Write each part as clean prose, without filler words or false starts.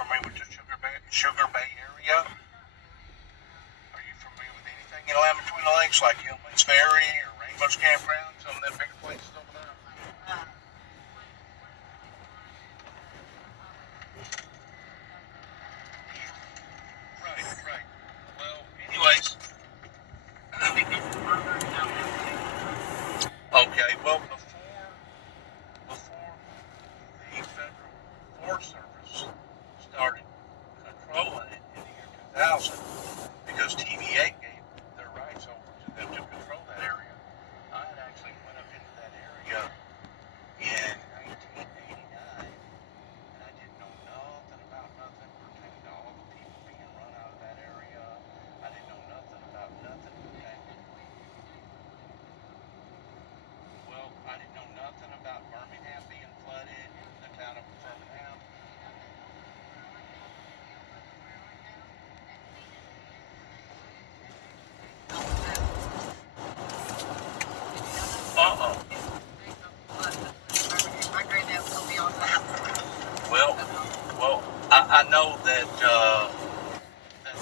familiar with the Sugar Bay area? Are you familiar with anything in land between the lakes, like Hillman's Ferry or Rainbow's Campground, some of them bigger places over there? Right. Well, anyways, okay. Well, before the Federal Forest Service started controlling it in the year 2000, because TVA gave their rights over to them to control that area. I had actually went up into that area in 1989, and I didn't know nothing about nothing pertaining to all the people being run out of that area. I didn't know nothing about nothing pertaining. Well, I didn't know nothing about Birmingham being flooded, the town of Birmingham. Uh-oh. Well, I know that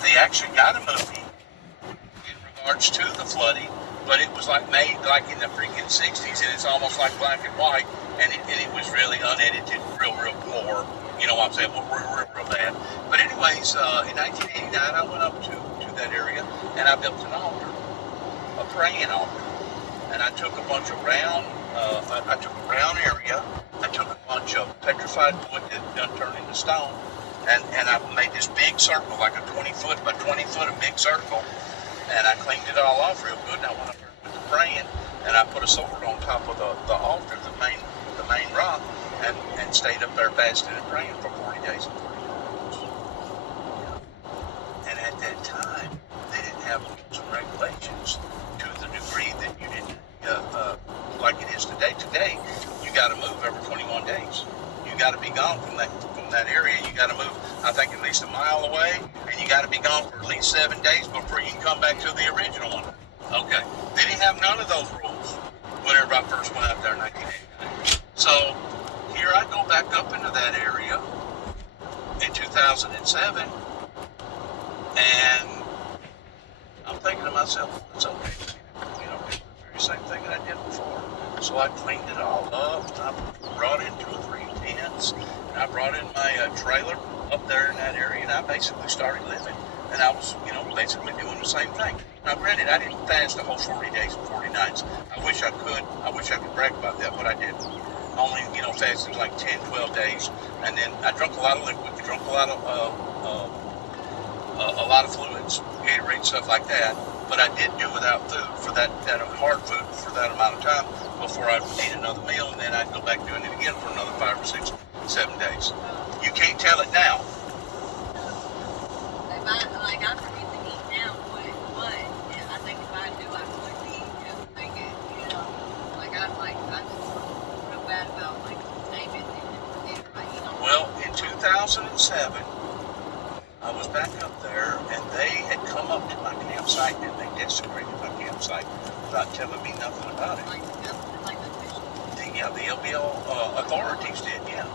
they actually got a movie in regards to the flooding, but it was like made like in the freaking 60s, and it's almost like black and white, and it was really unedited, real poor. You know what I'm saying? Real bad. But anyways, in 1989, I went up to that area, and I built an altar, a praying altar, and I took a bunch of round. I took a round area. I took a bunch of petrified wood that done turned into stone, and I made this big circle, like a 20-foot by 20-foot, a big circle, and I cleaned it all off real good. And I went up there with the praying, and I put a sword on top of the altar, the main rock, and stayed up there fasting and praying for 40 days and 40 nights. And at that time, they didn't have rules and regulations to the degree that you didn't, like it is today. Today, you got to move every 21 days. You got to be gone from that area. You got to move, I think, at least a mile away, and you got to be gone for at least 7 days before you can come back to the original one. Okay, they didn't have none of those rules whenever I first went out there in 1989. So here I go back up into that area in 2007, and I'm thinking to myself, it's okay, it's the very same thing that I did before. So I cleaned it all up, and I brought in 2 or 3 tents, and I brought in my trailer up there in that area, and I basically started living. And I was, basically doing the same thing. Now, granted, I didn't fast the whole 40 days and 40 nights. I wish I could brag about that, but I didn't. Only, fasted like 10, 12 days, and then I drank a lot of liquid, drank a lot of fluids, Gatorade, stuff like that. But I did do without food for that hard food for that amount of time before I ate another meal, and then I'd go back doing it again for another 5 or 6, 7 days. You can't tell it now. Like I'm used to eat now, but I think if I do, I would eat just make it, like I just feel bad about like saving it, Well, in 2007, I was back up there, and they had come up to my campsite, and they desecrated my campsite without telling me nothing about it. The LBL authorities did, yeah.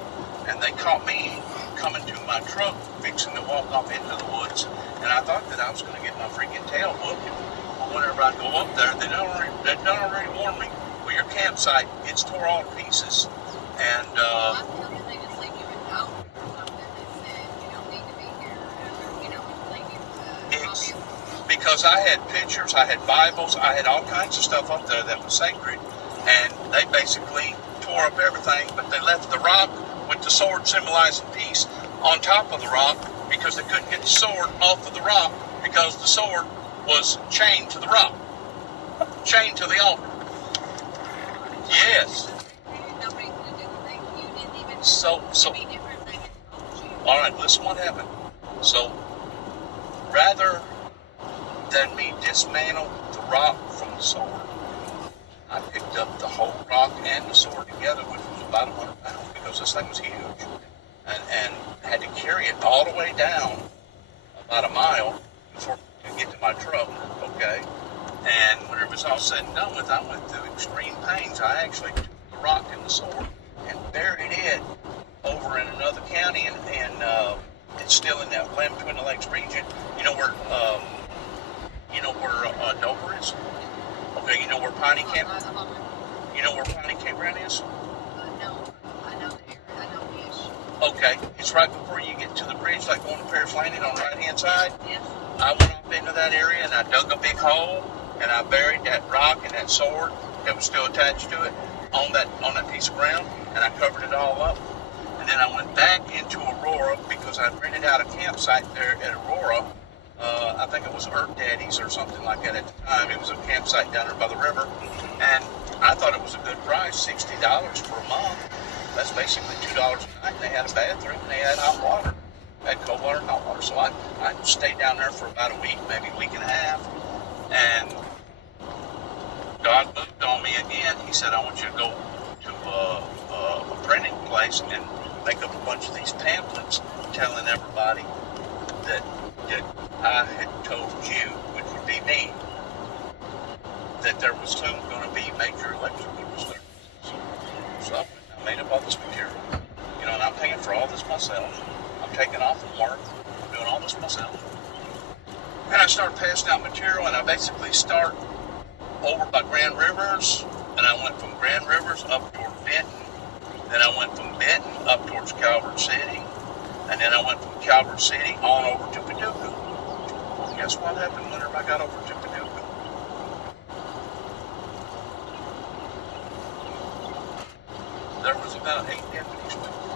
And they caught me coming to my truck, fixing to walk off into the woods, and I thought that I was going to get my freaking tail whooped. But whenever I go up there, they done already warned me, well, your campsite, it's tore all to pieces. And, because I had pictures, I had Bibles, I had all kinds of stuff up there that was sacred, and they basically tore up everything, but they left the rock with the sword symbolizing peace on top of the rock, because they couldn't get the sword off of the rock because the sword was chained to the rock, chained to the altar. Yes. So, all right, listen what happened. So, rather than me dismantle the rock from the sword, I picked up the whole rock and the sword together, which was about 100 pounds, because this thing was huge, and had to carry it all the way down about a mile before I could get to my truck, okay? And whenever it was all said and done with, I went through extreme pains. I actually took the rock and the sword and buried it over in another county in It's still in that Land Between the Lakes region. You know where Dover is? Okay, you know where Piney Camp? You know where Piney Campground is? No, I know the area. I know ish. Okay, it's right before you get to the bridge, like going to Paris Landing on the right-hand side. Yes. I went off into that area and I dug a big hole and I buried that rock and that sword that was still attached to it on that piece of ground, and I covered it all up. And then I went back into Aurora because I rented out a campsite there at Aurora. I think it was Earth Daddies or something like that at the time. It was a campsite down there by the river, and I thought it was a good price, $60 for a month. That's basically $2 a night. They had a bathroom and they had hot water. Had cold water and hot water. So I stayed down there for about a week, maybe a week and a half, and God moved on me again. He said, I want you to go to a printing place and make up a bunch of these pamphlets telling everybody that I had told you, which would be me, that there was soon going to be major electrical disturbances. So I made up all this material. You know, and I'm paying for all this myself. I'm taking off from work. I'm doing all this myself. And I start passing out material, and I basically start over by Grand Rivers, and I went from Grand Rivers up toward Benton. Then I went from Benton up towards Calvert City, and then I went from Calvert City on over to Paducah. Well, guess what happened whenever I got over to Paducah? There was about 8 deputies with me,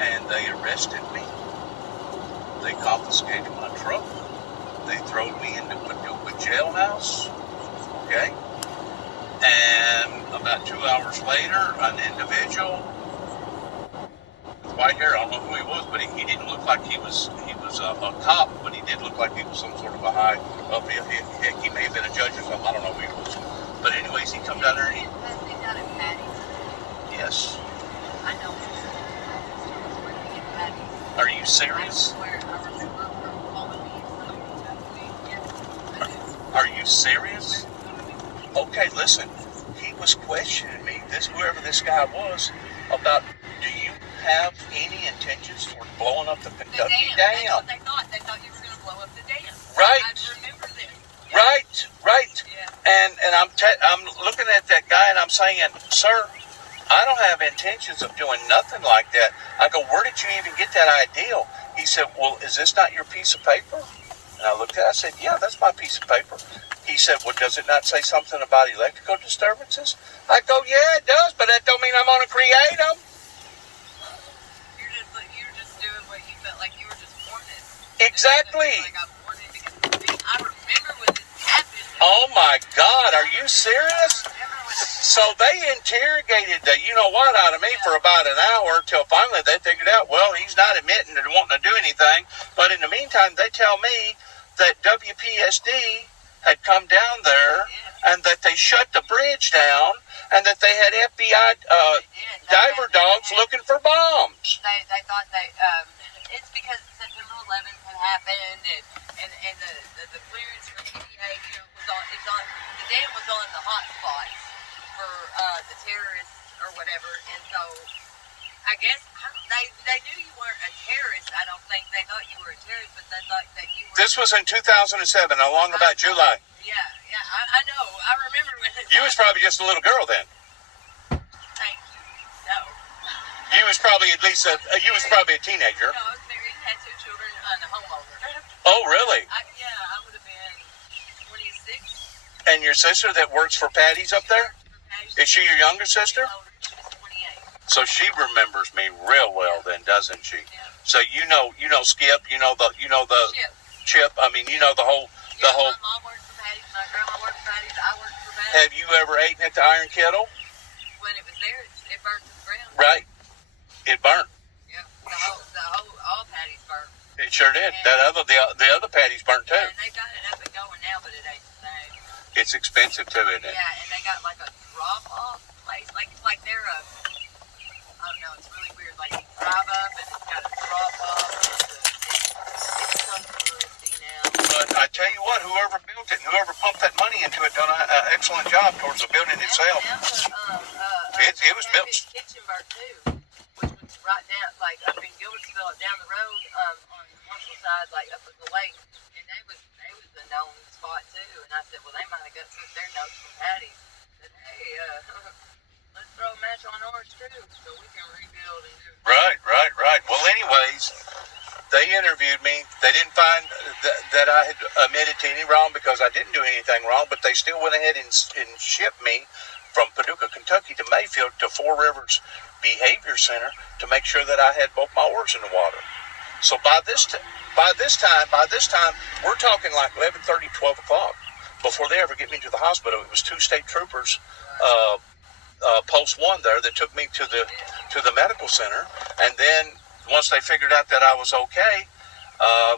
and they arrested me. They confiscated my truck. They threw me into Paducah jailhouse. Okay. And about 2 hours later, an individual with white hair, I don't know who he was, but he didn't look like he was a cop, but he did look like he was some sort of a high up. Heck, he may have been a judge or something. I don't know who he was. But anyways, he come down there and he... Has he done it, Patty? Yes. I know him. Working at Patty's. Are you serious? I remember her calling me that week. Yes, I do. Are you serious? Okay, listen. He was questioning me, whoever this guy was, about, do you have any intentions for blowing up the Kentucky Dam. That's Dam? what they thought. They thought you were going to blow up the dam. Right. I remember them. Yeah. Right. Yeah. And I'm looking at that guy and I'm saying, sir, I don't have intentions of doing nothing like that. I go, where did you even get that idea? He said, well, is this not your piece of paper? And I looked at it, I said, yeah, that's my piece of paper. He said, well, does it not say something about electrical disturbances? I go, yeah, it does, but that don't mean I'm going to create them. You're just doing what you felt like you were just wanted. Exactly. Like I'm wanted because I remember when this happened. Oh, my God, are you serious? So they interrogated the you-know-what out of me for about an hour till finally they figured out, well, he's not admitting to wanting to do anything. But in the meantime, they tell me that WPSD had come down there and that they shut the bridge down and that they had FBI diver dogs looking for bombs. They thought it's because September 11th had happened and the clearance for EPA, was on. The dam was on the hot spots for the terrorists or whatever, and so I guess they knew you weren't a terrorist. I don't think they thought you were a terrorist, but they thought that you were. This was in 2007, along about July. Yeah, I know. I remember when it. You was probably just a little girl then. Thank you. No. You was probably a teenager. No, I was married, had 2 children, and a homeowner. Oh, really? I would have been 26. And your sister that works for Patty's up there? Is she your younger sister? She's 28. So she remembers me real well then, doesn't she? Yeah. So you know Skip, you know the Chip. I mean, you know the whole. My mom worked for Patty's, my grandma worked for Patty's, I worked for Patty's. Have you ever eaten at the Iron Kettle? When it was there, it burned to the ground. Right. It burnt. Yeah. All Patty's burnt. It sure did. And The other Patty's burnt too. And they got it up and going now, but it ain't the same. It's expensive too, isn't it? Yeah, and they got like a drop-off place. Like they're I don't know, it's really weird. Like you drive up and it's got a drop-off. It's so touristy now. But I tell you what, whoever built it, whoever pumped that money into it, done an excellent job towards the building itself. Now It was built. Kitchenburg too, which was right down, like up in Gilbertsville down the road on the Marshall side, like up at the lake, and they was a known spot too. And I said, well, they might have got took their notes from Patty's. Said, hey, let's throw a match on ours too, so we can rebuild and do. Right. Well, anyways, they interviewed me. They didn't find that I had admitted to any wrong because I didn't do anything wrong, but they still went ahead and shipped me from Paducah, Kentucky to Mayfield to Four Rivers Behavior Center to make sure that I had both my oars in the water. So by this time, we're talking like 11:30, 12 o'clock before they ever get me to the hospital. It was two state troopers, post 1 there, that took me to the medical center, and then once they figured out that I was okay,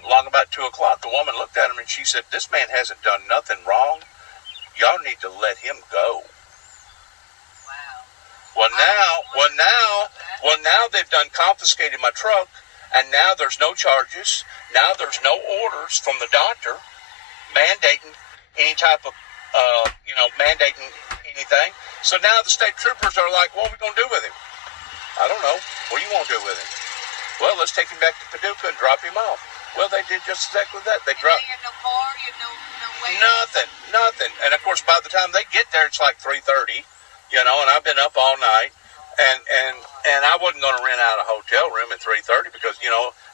along about 2 o'clock, the woman looked at him and she said, "This man hasn't done nothing wrong. Y'all need to let him go." Well, now they've done confiscated my truck, and now there's no charges. Now there's no orders from the doctor mandating any type of, mandating anything. So now the state troopers are like, what are we going to do with him? I don't know. What do you want to do with him? Well, let's take him back to Paducah and drop him off. Well, they did just exactly that. They dropped. You have no car, you have no way. Nothing. And of course, by the time they get there, it's like 3:30. And I've been up all night, and I wasn't going to rent out a hotel room at 3:30 because,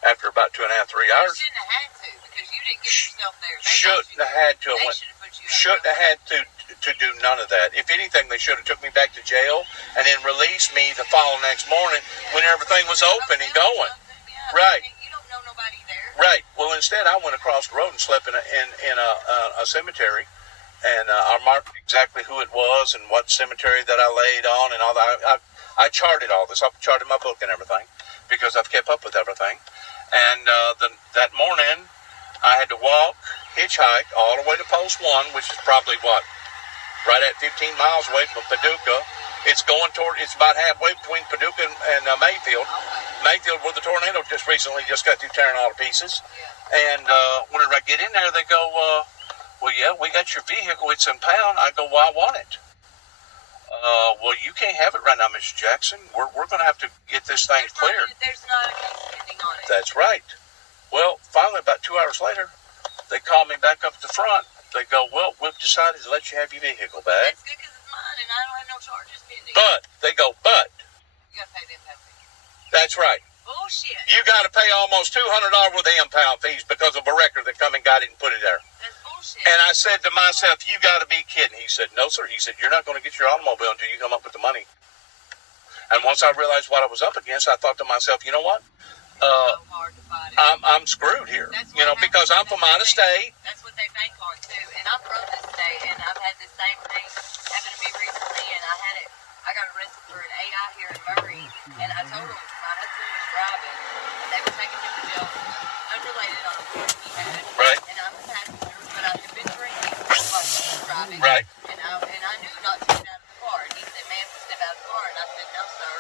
after about 2.5, 3 hours. You shouldn't have had to because you didn't get yourself there. Shouldn't have had to. Shouldn't have had to do none of that. If anything, they should have took me back to jail and then released me the following next morning when everything was open and going. Right. You don't know nobody there. Right. Well, instead, I went across the road and slept in a cemetery. And I marked exactly who it was and what cemetery that I laid on and all that. I charted all this. I charted my book and everything because I've kept up with everything. And that morning, I had to walk, hitchhike all the way to Post 1, which is probably, right at 15 miles away from Paducah. It's about halfway between Paducah and Mayfield. Mayfield, where the tornado just got through tearing all to pieces. And whenever I get in there, they go, well, yeah, we got your vehicle. It's impound. I go, well, I want it. Well, you can't have it right now, Mr. Jackson. We're going to have to get this thing cleared. There's not a case pending on it. That's right. Well, finally, about 2 hours later, they call me back up at the front. They go, well, we've decided to let you have your vehicle back. That's good because it's mine and I don't have no charges pending. But, they go, you got to pay the impound fee. That's right. Bullshit. You got to pay almost $200 worth of impound fees because of a record that come and got it and put it there. That's bullshit. And I said to myself, you got to be kidding. He said, no, sir. He said, you're not going to get your automobile until you come up with the money. And once I realized what I was up against, I thought to myself, you know what? So hard to fight it. I'm screwed here. Because I'm from out of state. That's what they bank on, too. And I'm from this state, and I've had the same thing happen to me recently, and I got arrested for an AI here in Murray, and I told them my husband was driving, and they were taking him to jail unrelated on a warrant he had. Right. And I'm a passenger, but I had been drinking while he was driving. Right. And I knew not to get out of the car. And he said, ma'am, step out of the car. And I said, no, sir,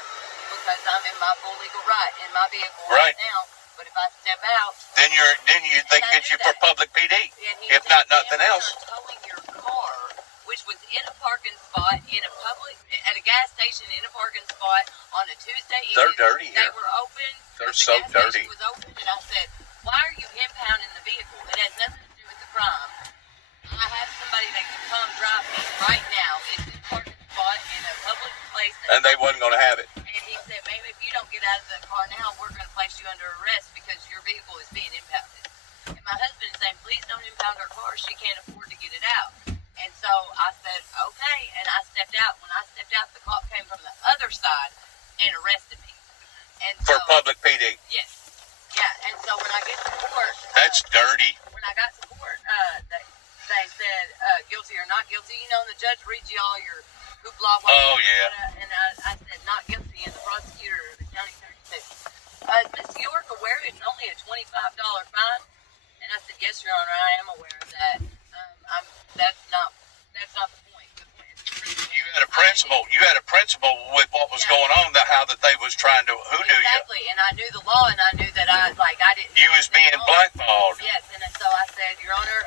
because I'm in my full legal right in my vehicle right now. But if I step out, then they can get you for public PD, if not nothing else. Towing your car, which was in a parking spot at a gas station in a parking spot on a Tuesday evening. They're dirty here. They were open. They're the so gas dirty. Station was open, and I said, why are you impounding the vehicle? It has nothing to do with the crime. I have somebody that can come drive me right now. It's in a parking spot in a public place. And they wasn't going to have it. And he said, ma'am, if you don't get out of the car now, we're going to place you under arrest because your vehicle is being impounded. And my husband is saying, please don't impound our car. She can't afford to get it out. And so I said, okay. And I stepped out. When I stepped out, the cop came from the other side and arrested me. And for public PD. Yes. Yeah. And so when I get to court. That's dirty. When I got to court, they said guilty or not guilty. And the judge reads you all your hoopla. Oh, yeah. And I said not guilty. And the prosecutor, the county attorney said, is Miss York aware it's only a $25 fine? And I said, yes, Your Honor, I am aware of that. That's not the point. The point is the principle. You had a principle with what was going on, how that they was trying to hoodoo you. Exactly, and I knew the law, and I knew that I didn't. You was being blackballed. Yes, and so I said, Your Honor,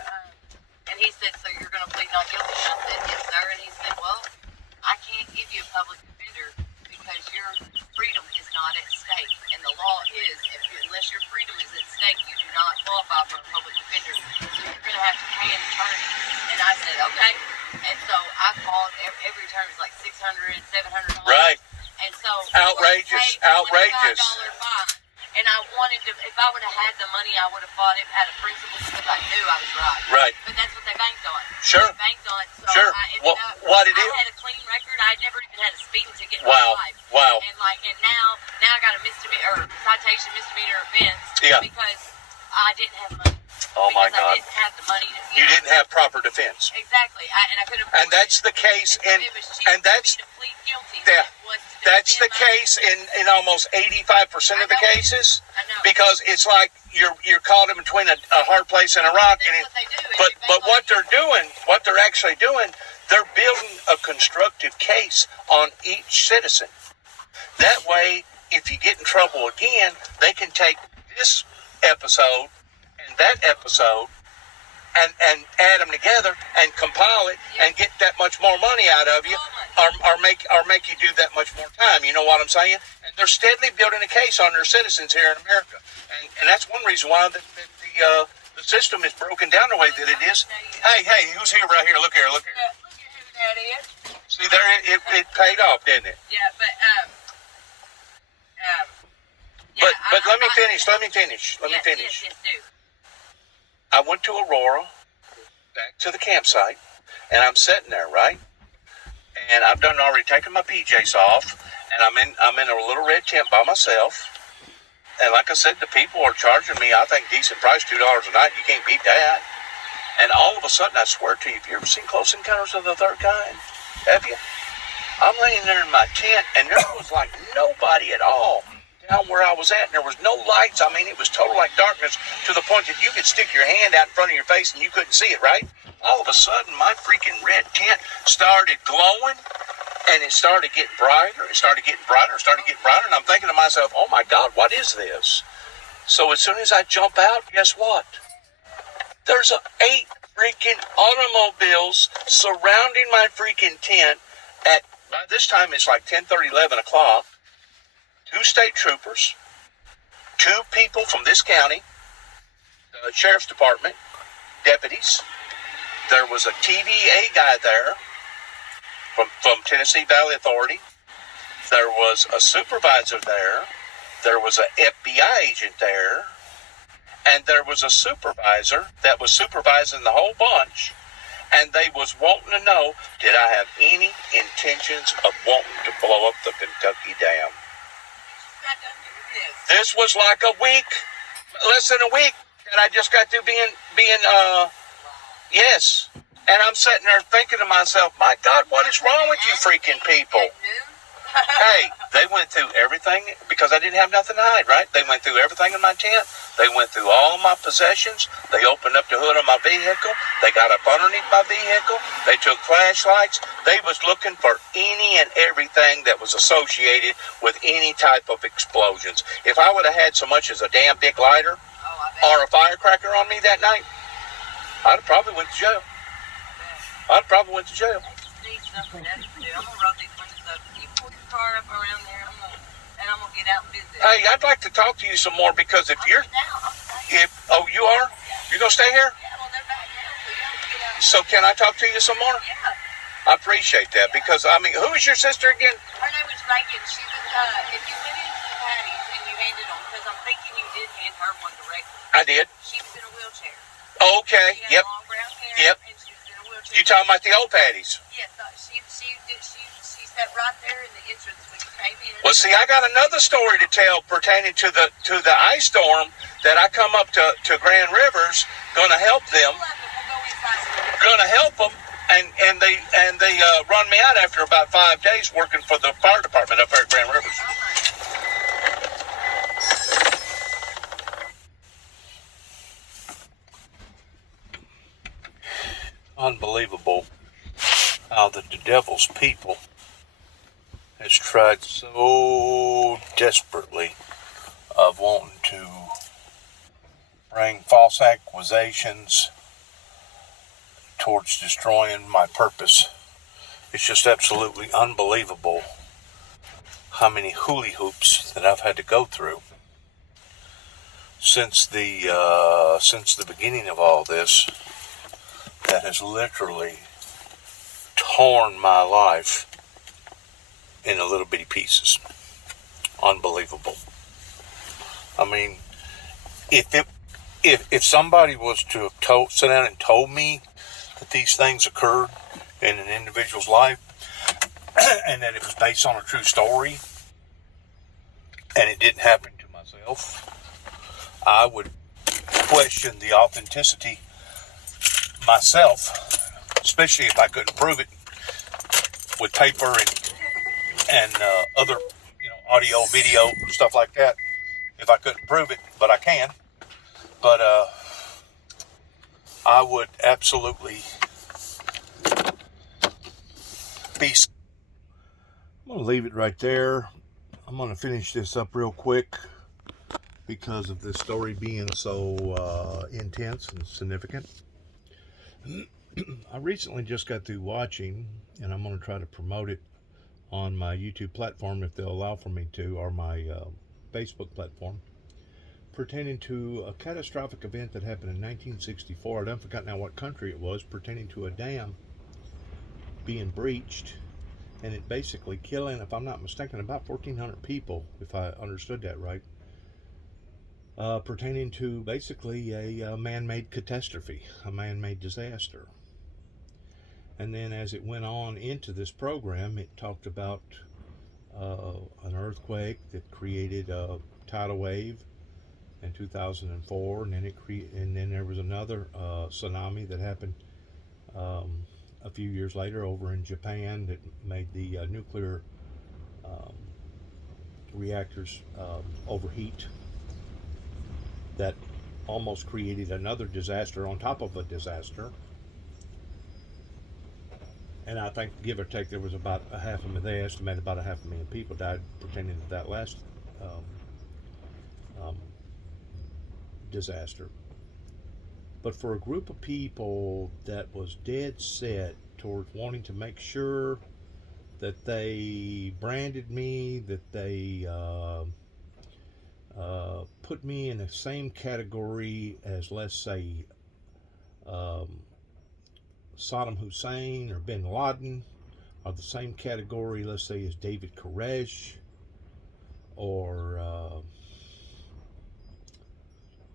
and he said, so you're going to plead not guilty? And I said, yes, sir. And he said, well, I can't give you a public defender because your freedom is not at stake, and the law is unless qualify for a public defender, so you're going to have to pay an attorney. And I said, okay. And so I called, every term is like $600, $700. Right. And so outrageous. $25 fine. And I wanted to, if I would have had the money, I would have fought it out of principle because I knew I was right. Right. But that's what they banked on. Sure. They banked on. So sure. I ended up, what it I is? had a clean record. I never even had a speeding ticket in Wow. my life. Wow. And now I got a misdemeanor, or citation misdemeanor offense. Yeah. Because I didn't have money. Oh my because God. I didn't have the money to. You didn't have proper defense. Exactly. And I couldn't. And that's the case in. It was cheaper And that's. for me to plead guilty. Yeah. That's the money. case in almost 85% of the cases. I know. Because it's like you're caught in between a hard place and a rock. That's And what they do. but what they're doing, what they're actually doing, they're building a constructive case on each citizen. That way, if you get in trouble again, they can take this episode and that episode and add them together and compile it and get that much more money out of you, or make you do that much more time. You know what I'm saying? And they're steadily building a case on their citizens here in America, and that's one reason why the system is broken down the way that it is. Hey, who's here right here? Look here. Look at who that is. See there, it paid off, didn't it? Yeah, but But let me finish. Let me finish. Yes, do. I went to Aurora, back to the campsite, and I'm sitting there, right? And I've already taken my PJs off, and I'm in a little red tent by myself. And like I said, the people are charging me, I think, decent price, $2 a night. You can't beat that. And all of a sudden, I swear to you, have you ever seen Close Encounters of the Third Kind? Have you? I'm laying there in my tent, and there was like nobody at all down where I was at, and there was no lights. I mean, it was total like darkness to the point that you could stick your hand out in front of your face and you couldn't see it, right? All of a sudden, my freaking red tent started glowing, and it started getting brighter. It started getting brighter, and I'm thinking to myself, oh my God, what is this? So as soon as I jump out, guess what? There's 8 freaking automobiles surrounding my freaking tent at, by this time it's like 10:30, 11 o'clock. 2 state troopers, 2 people from this county, the sheriff's department, deputies. There was a TVA guy there from Tennessee Valley Authority. There was a supervisor there. There was an FBI agent there. And there was a supervisor that was supervising the whole bunch. And they was wanting to know, did I have any intentions of wanting to blow up the Kentucky Dam? This was like a week, less than a week, that I just got through being yes. And I'm sitting there thinking to myself, my God, what is wrong with you freaking people? Hey, they went through everything because I didn't have nothing to hide, right? They went through everything in my tent. They went through all my possessions. They opened up the hood of my vehicle. They got up underneath my vehicle. They took flashlights. They was looking for any and everything that was associated with any type of explosions. If I would have had so much as a damn big lighter or a firecracker on me that night, I'd have probably went to jail. I just need something else to do. I'm going to roll these windows up. You pull your car up around there, and I'm going to get out and visit. Hey, I'd like to talk to you some more because if you're... you are? You're going to stay here? Yeah, well, they're back now, so you have to get out. So can I talk to you some more? Yeah. I appreciate that because, I mean, who is your sister again? Her name was Reagan. She was, if you went into the patties and you handed them, because I'm thinking you did hand her one directly. I did. She was in a wheelchair. Okay, She had yep. long brown hair, Yep. and she was in a wheelchair. You talking about the old patties? Yes, she sat right there in the entrance when you came in. Well, see, I got another story to tell pertaining to the ice storm that I come up to Grand Rivers, gonna help them, We'll go inside. gonna help them, and they run me out after about 5 days working for the fire department up there at Grand Rivers. Unbelievable how the devil's people has tried so desperately of wanting to bring false accusations towards destroying my purpose. It's just absolutely unbelievable how many hula hoops that I've had to go through. since the beginning of all this that has literally torn my life into little bitty pieces. Unbelievable. I mean, if somebody was to have sat down and told me that these things occurred in an individual's life and that it was based on a true story and it didn't happen to myself, I would question the authenticity myself, especially if I couldn't prove it with paper and other, audio, video, stuff like that. If I couldn't prove it, but I can. But I would absolutely be. I'm going to leave it right there. I'm going to finish this up real quick because of this story being so intense and significant. I recently just got through watching, and I'm going to try to promote it on my YouTube platform if they'll allow for me to, or my Facebook platform, pertaining to a catastrophic event that happened in 1964. I don't forget now what country it was, pertaining to a dam being breached, and it basically killing, if I'm not mistaken, about 1,400 people, if I understood that right, pertaining to basically a man-made catastrophe, a man-made disaster. And then as it went on into this program, it talked about an earthquake that created a tidal wave in 2004, and then there was another tsunami that happened a few years later over in Japan that made the nuclear reactors overheat. That almost created another disaster on top of a disaster. And I think, give or take, there was about they estimate about 500,000 people died pertaining to that last disaster. But for a group of people that was dead set towards wanting to make sure that they branded me, that they put me in the same category as, let's say, Saddam Hussein or Bin Laden, or the same category, let's say, as David Koresh or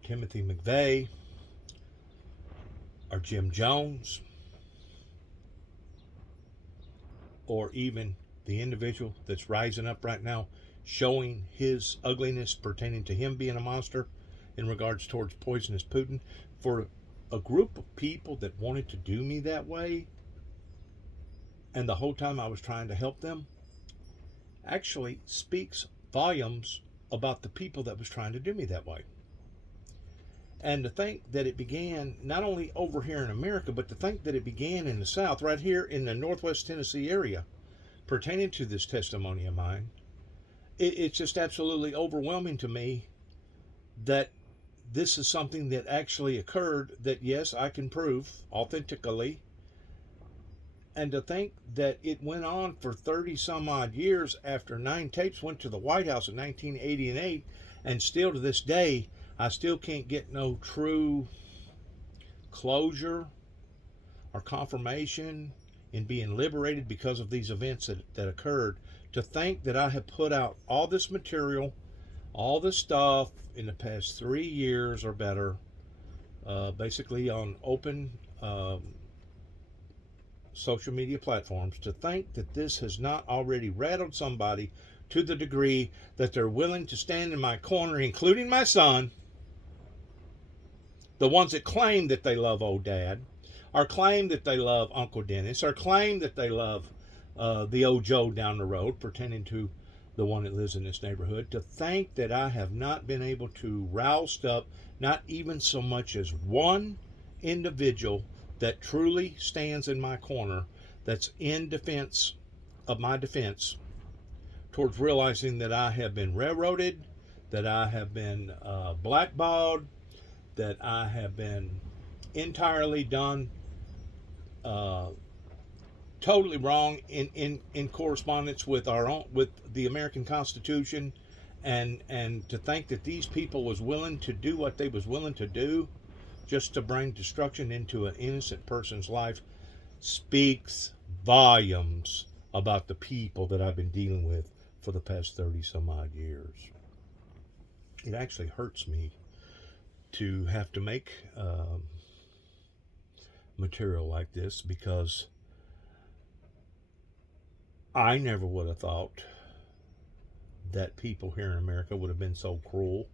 Timothy McVeigh or Jim Jones, or even the individual that's rising up right now showing his ugliness pertaining to him being a monster in regards towards poisonous Putin. For a group of people that wanted to do me that way, and the whole time I was trying to help them, actually speaks volumes about the people that was trying to do me that way. And to think that it began not only over here in America, but to think that it began in the South, right here in the Northwest Tennessee area, pertaining to this testimony of mine, it's just absolutely overwhelming to me that this is something that actually occurred, that yes, I can prove authentically. And to think that it went on for 30 some odd years after 9 tapes went to the White House in 1988, and still to this day, I still can't get no true closure or confirmation in being liberated because of these events that occurred. To think that I have put out all this material, all this stuff in the past 3 years or better, basically on open social media platforms, to think that this has not already rattled somebody to the degree that they're willing to stand in my corner, including my son, the ones that claim that they love old dad, or claim that they love Uncle Dennis, or claim that they love the old Joe down the road, pertaining to the one that lives in this neighborhood. To think that I have not been able to roust up not even so much as one individual that truly stands in my corner, that's in defense of my defense, towards realizing that I have been railroaded, that I have been blackballed, that I have been entirely done totally wrong in correspondence with with the American Constitution and to think that these people was willing to do what they was willing to do just to bring destruction into an innocent person's life speaks volumes about the people that I've been dealing with for the past 30 some odd years. It actually hurts me to have to make material like this, because I never would have thought that people here in America would have been so cruel,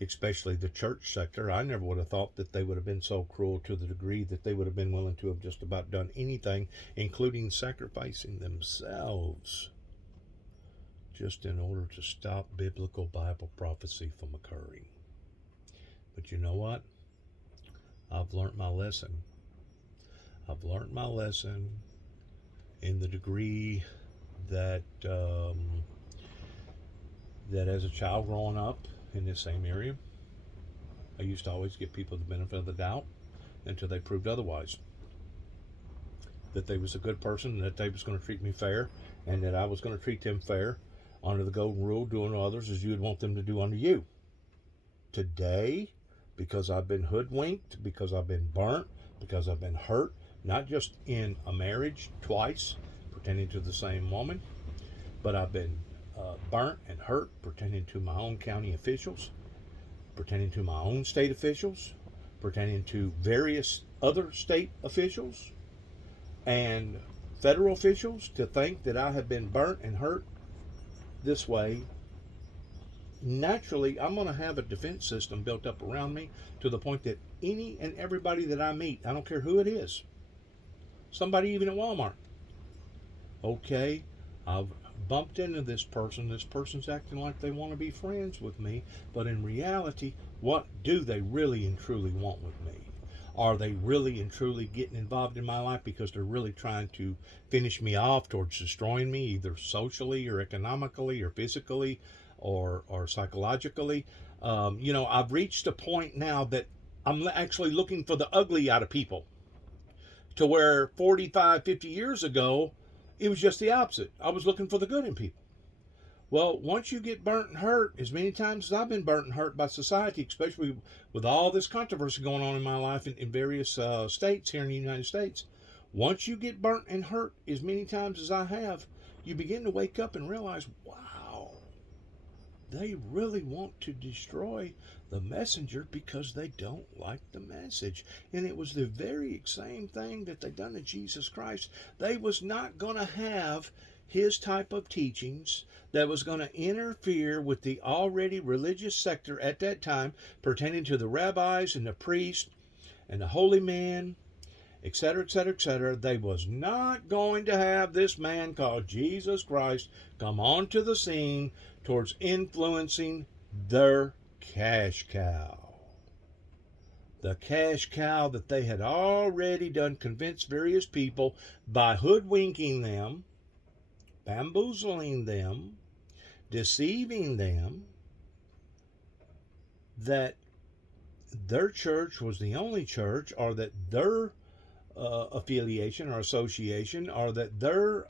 especially the church sector. I never would have thought that they would have been so cruel to the degree that they would have been willing to have just about done anything, including sacrificing themselves, just in order to stop biblical Bible prophecy from occurring. But you know what? I've learned my lesson. I've learned my lesson in the degree that that as a child growing up in this same area, I used to always give people the benefit of the doubt until they proved otherwise. That they was a good person, that they was going to treat me fair, and that I was going to treat them fair under the golden rule, doing to others as you would want them to do unto you. Today, because I've been hoodwinked, because I've been burnt, because I've been hurt, not just in a marriage twice, pertaining to the same woman, but I've been burnt and hurt pertaining to my own county officials, pertaining to my own state officials, pertaining to various other state officials and federal officials. To think that I have been burnt and hurt this way, naturally I'm going to have a defense system built up around me to the point that any and everybody that I meet, I don't care who it is, somebody even at Walmart, okay, I've bumped into this person's acting like they want to be friends with me, but in reality, what do they really and truly want with me? Are they really and truly getting involved in my life because they're really trying to finish me off towards destroying me, either socially or economically or physically or psychologically? I've reached a point now that I'm actually looking for the ugly out of people, to where 45, 50 years ago, it was just the opposite. I was looking for the good in people. Well, once you get burnt and hurt, as many times as I've been burnt and hurt by society, especially with all this controversy going on in my life in various states here in the United States, once you get burnt and hurt as many times as I have, you begin to wake up and realize, wow, they really want to destroy the messenger because they don't like the message. And it was the very same thing that they done to Jesus Christ. They was not going to have his type of teachings that was going to interfere with the already religious sector at that time, pertaining to the rabbis and the priests and the holy men, etc., etc., etc. They was not going to have this man called Jesus Christ come onto the scene towards influencing their cash cow. The cash cow that they had already done convinced various people by hoodwinking them, bamboozling them, deceiving them, that their church was the only church, or that their affiliation or association, or that their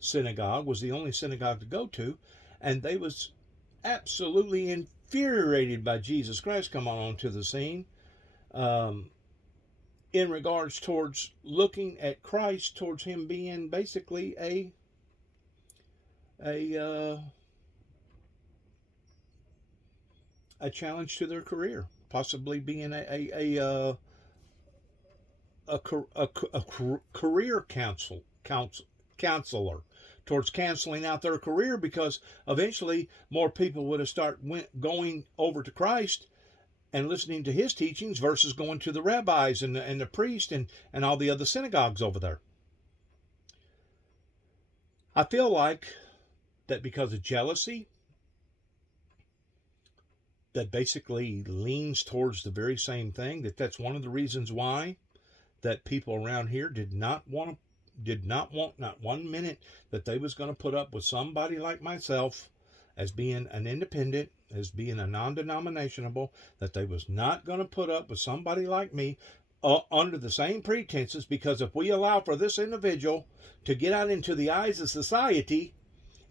synagogue was the only synagogue to go to, and they was absolutely infuriated by Jesus Christ coming onto the scene, in regards towards looking at Christ, towards him being basically a challenge to their career, possibly being a career counselor, towards canceling out their career, because eventually more people would have going over to Christ and listening to his teachings versus going to the rabbis and the priest and all the other synagogues over there. I feel like that because of jealousy, that basically leans towards the very same thing, that's one of the reasons why that people around here did not want not 1 minute that they was going to put up with somebody like myself as being an independent, as being a non-denominational, that they was not going to put up with somebody like me under the same pretenses, because if we allow for this individual to get out into the eyes of society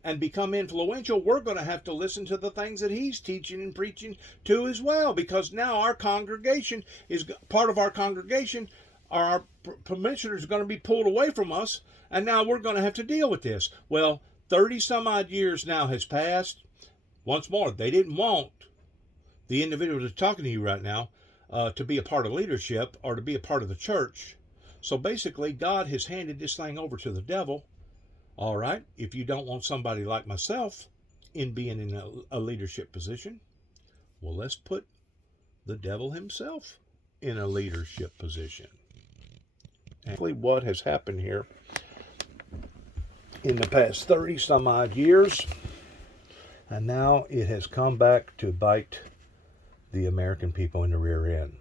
and become influential, we're going to have to listen to the things that he's teaching and preaching to as well, because now our congregation is part of our congregation. Our parishioners are going to be pulled away from us, and now we're going to have to deal with this. Well, 30 some odd years now has passed. Once more, they didn't want the individual that's talking to you right now to be a part of leadership or to be a part of the church. So basically, God has handed this thing over to the devil. All right, if you don't want somebody like myself in being in a leadership position, well, let's put the devil himself in a leadership position. And what has happened here in the past 30 some odd years, and now it has come back to bite the American people in the rear end.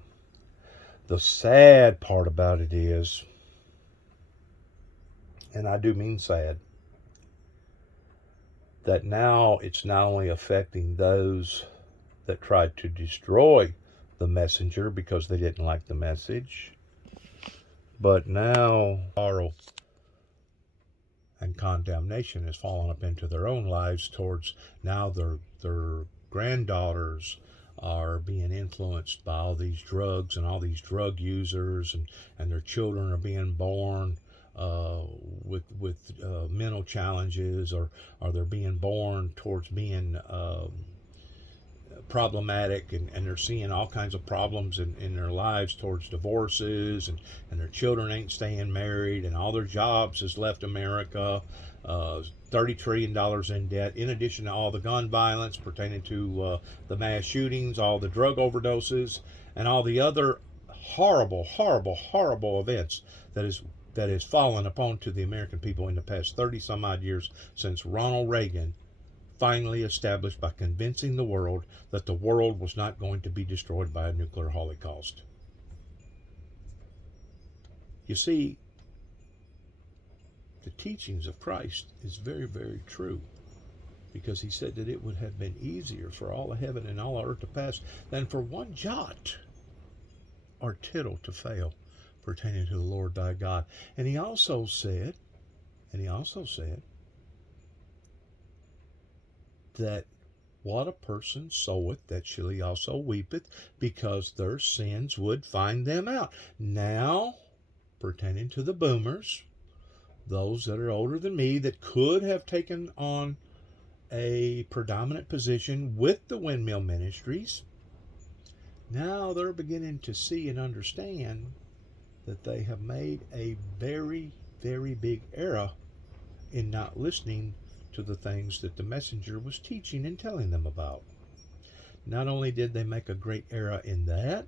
The sad part about it is, and I do mean sad, that now it's not only affecting those that tried to destroy the messenger because they didn't like the message, but now sorrow and condemnation has fallen up into their own lives towards now their granddaughters are being influenced by all these drugs and all these drug users, and their children are being born with mental challenges, or they're being born towards being problematic, and they're seeing all kinds of problems in their lives towards divorces, and their children ain't staying married, and all their jobs has left America, $30 trillion in debt, in addition to all the gun violence pertaining to the mass shootings, all the drug overdoses, and all the other horrible, horrible, horrible events that has fallen upon to the American people in the past 30 some odd years since Ronald Reagan finally established by convincing the world that the world was not going to be destroyed by a nuclear holocaust. You see, the teachings of Christ is very, very true, because he said that it would have been easier for all of heaven and all of earth to pass than for one jot or tittle to fail pertaining to the Lord thy God. And he also said that what a person soweth, that shall he also weepeth, because their sins would find them out. Now, pertaining to the boomers, those that are older than me, that could have taken on a predominant position with the windmill ministries, now they're beginning to see and understand that they have made a very, very big error in not listening to the things that the messenger was teaching and telling them about. Not only did they make a great error in that,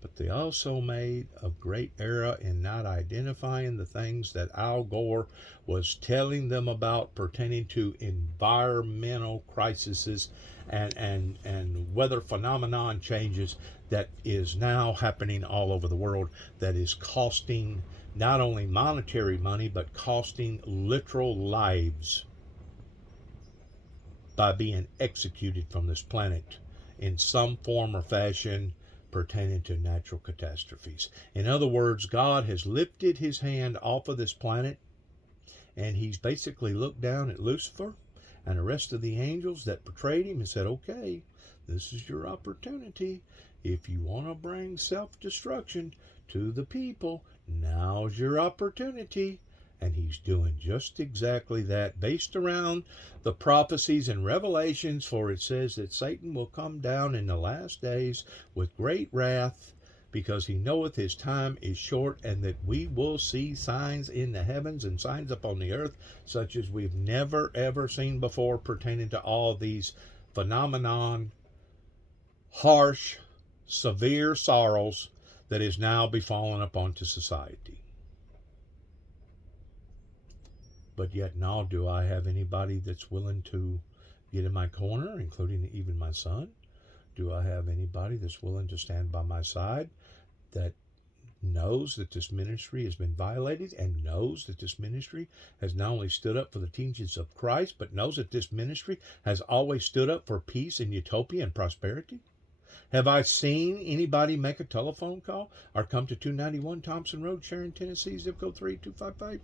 but they also made a great error in not identifying the things that Al Gore was telling them about pertaining to environmental crises and weather phenomenon changes that is now happening all over the world, that is costing not only monetary money, but costing literal lives by being executed from this planet in some form or fashion pertaining to natural catastrophes. In other words, God has lifted his hand off of this planet, and he's basically looked down at Lucifer and the rest of the angels that portrayed him and said, okay, this is your opportunity. If you want to bring self-destruction to the people, now's your opportunity. And he's doing just exactly that, based around the prophecies and revelations, for it says that Satan will come down in the last days with great wrath, because he knoweth his time is short, and that we will see signs in the heavens and signs upon the earth, such as we've never ever seen before, pertaining to all these phenomenon, harsh, severe sorrows that is now befallen upon to society. But yet now, do I have anybody that's willing to get in my corner, including even my son? Do I have anybody that's willing to stand by my side, that knows that this ministry has been violated, and knows that this ministry has not only stood up for the teachings of Christ, but knows that this ministry has always stood up for peace and utopia and prosperity? Have I seen anybody make a telephone call or come to 291 Thompson Road, Sharon, Tennessee, zip code 38255?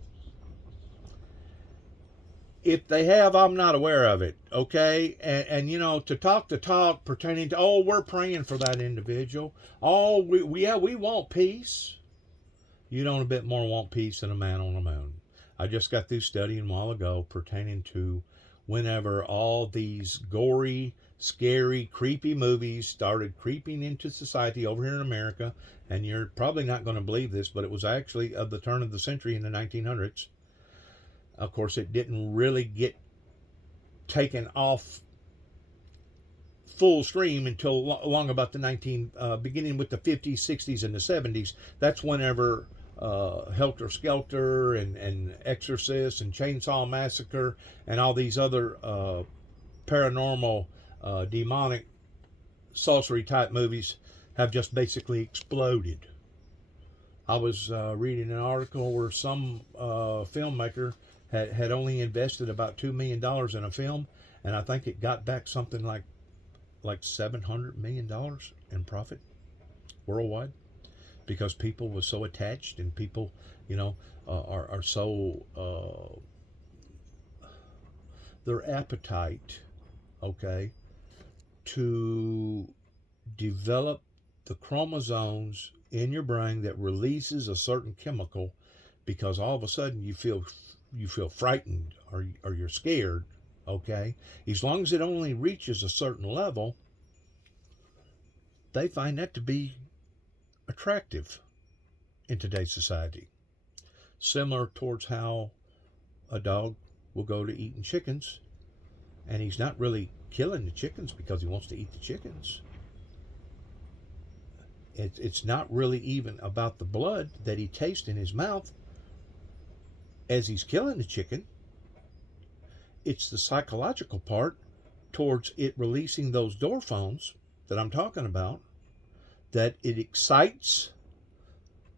If they have, I'm not aware of it. Okay, and you know, to talk the talk pertaining to, oh, we're praying for that individual. Oh, we want peace. You don't a bit more want peace than a man on the moon. I just got through studying a while ago pertaining to whenever all these gory, scary, creepy movies started creeping into society over here in America, and you're probably not going to believe this, but it was actually of the turn of the century in the 1900s. Of course, it didn't really get taken off full stream until long about the beginning with the 50s, 60s, and the 70s. That's whenever Helter Skelter and Exorcist and Chainsaw Massacre and all these other paranormal, demonic, sorcery type movies have just basically exploded. I was reading an article where some filmmaker had only invested about $2 million in a film, and I think it got back something like $700 million in profit worldwide, because people were so attached, and people, you know, are so their appetite, okay, to develop the chromosomes in your brain that releases a certain chemical, because all of a sudden you feel frightened, or you're scared, okay? As long as it only reaches a certain level, they find that to be attractive in today's society. Similar towards how a dog will go to eating chickens, and he's not really killing the chickens because he wants to eat the chickens. It's not really even about the blood that he tastes in his mouth as he's killing the chicken. It's the psychological part towards it releasing those dorphones that I'm talking about, that it excites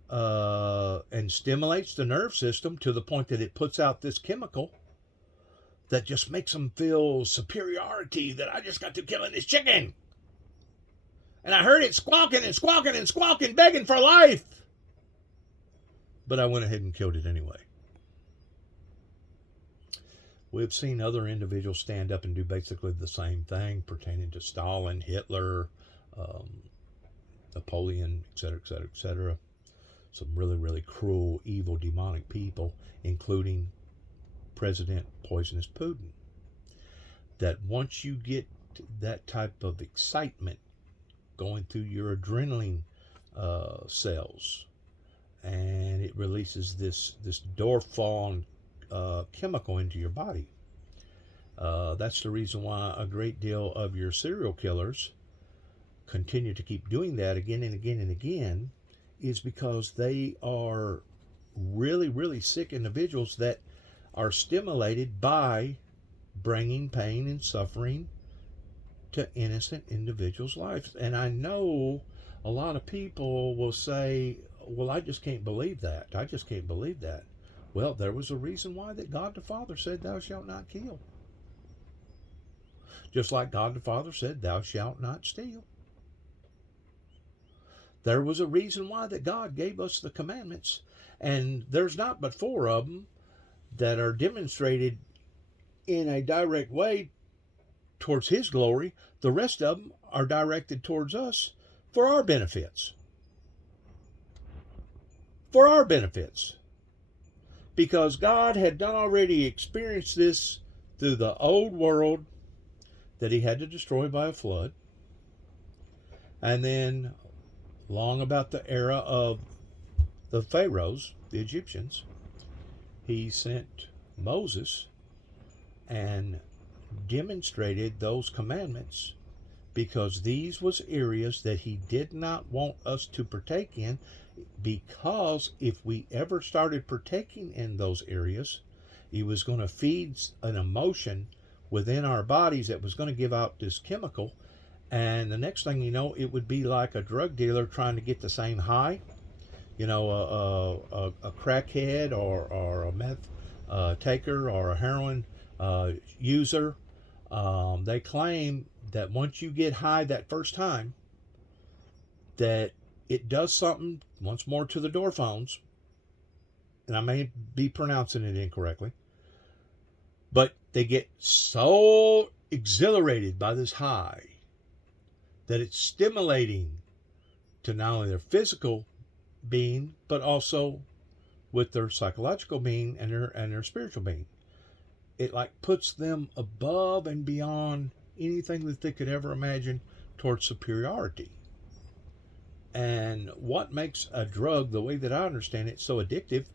and stimulates the nerve system to the point that it puts out this chemical that just makes them feel superiority, that I just got to killing this chicken. And I heard it squawking and squawking and squawking, begging for life. But I went ahead and killed it anyway. We've seen other individuals stand up and do basically the same thing pertaining to Stalin, Hitler, Napoleon, etc., etc., etc. Some really, really cruel, evil, demonic people, including President Poisonous Putin. That once you get that type of excitement going through your adrenaline cells, and it releases this dorphon chemical into your body. That's the reason why a great deal of your serial killers continue to keep doing that again and again and again, is because they are really, really sick individuals that are stimulated by bringing pain and suffering to innocent individuals' lives. And I know a lot of people will say, well, I just can't believe that. I just can't believe that. Well, there was a reason why that God the Father said, thou shalt not kill. Just like God the Father said, thou shalt not steal. There was a reason why that God gave us the commandments. And there's not but 4 of them that are demonstrated in a direct way towards His glory. The rest of them are directed towards us for our benefits. For our benefits. Because God had done already experienced this through the old world that He had to destroy by a flood. And then long about the era of the Pharaohs, the Egyptians, He sent Moses and demonstrated those commandments, because these was areas that He did not want us to partake in, because if we ever started partaking in those areas, He was going to feed an emotion within our bodies that was going to give out this chemical, and the next thing you know, it would be like a drug dealer trying to get the same high. You know, a crackhead or a meth taker or a heroin user. They claim that once you get high that first time, that it does something once more to the dorphones, and I may be pronouncing it incorrectly, But they get so exhilarated by this high that it's stimulating to not only their physical being, but also with their psychological being and their spiritual being. It like puts them above and beyond anything that they could ever imagine towards superiority. And what makes a drug, the way that I understand it, so addictive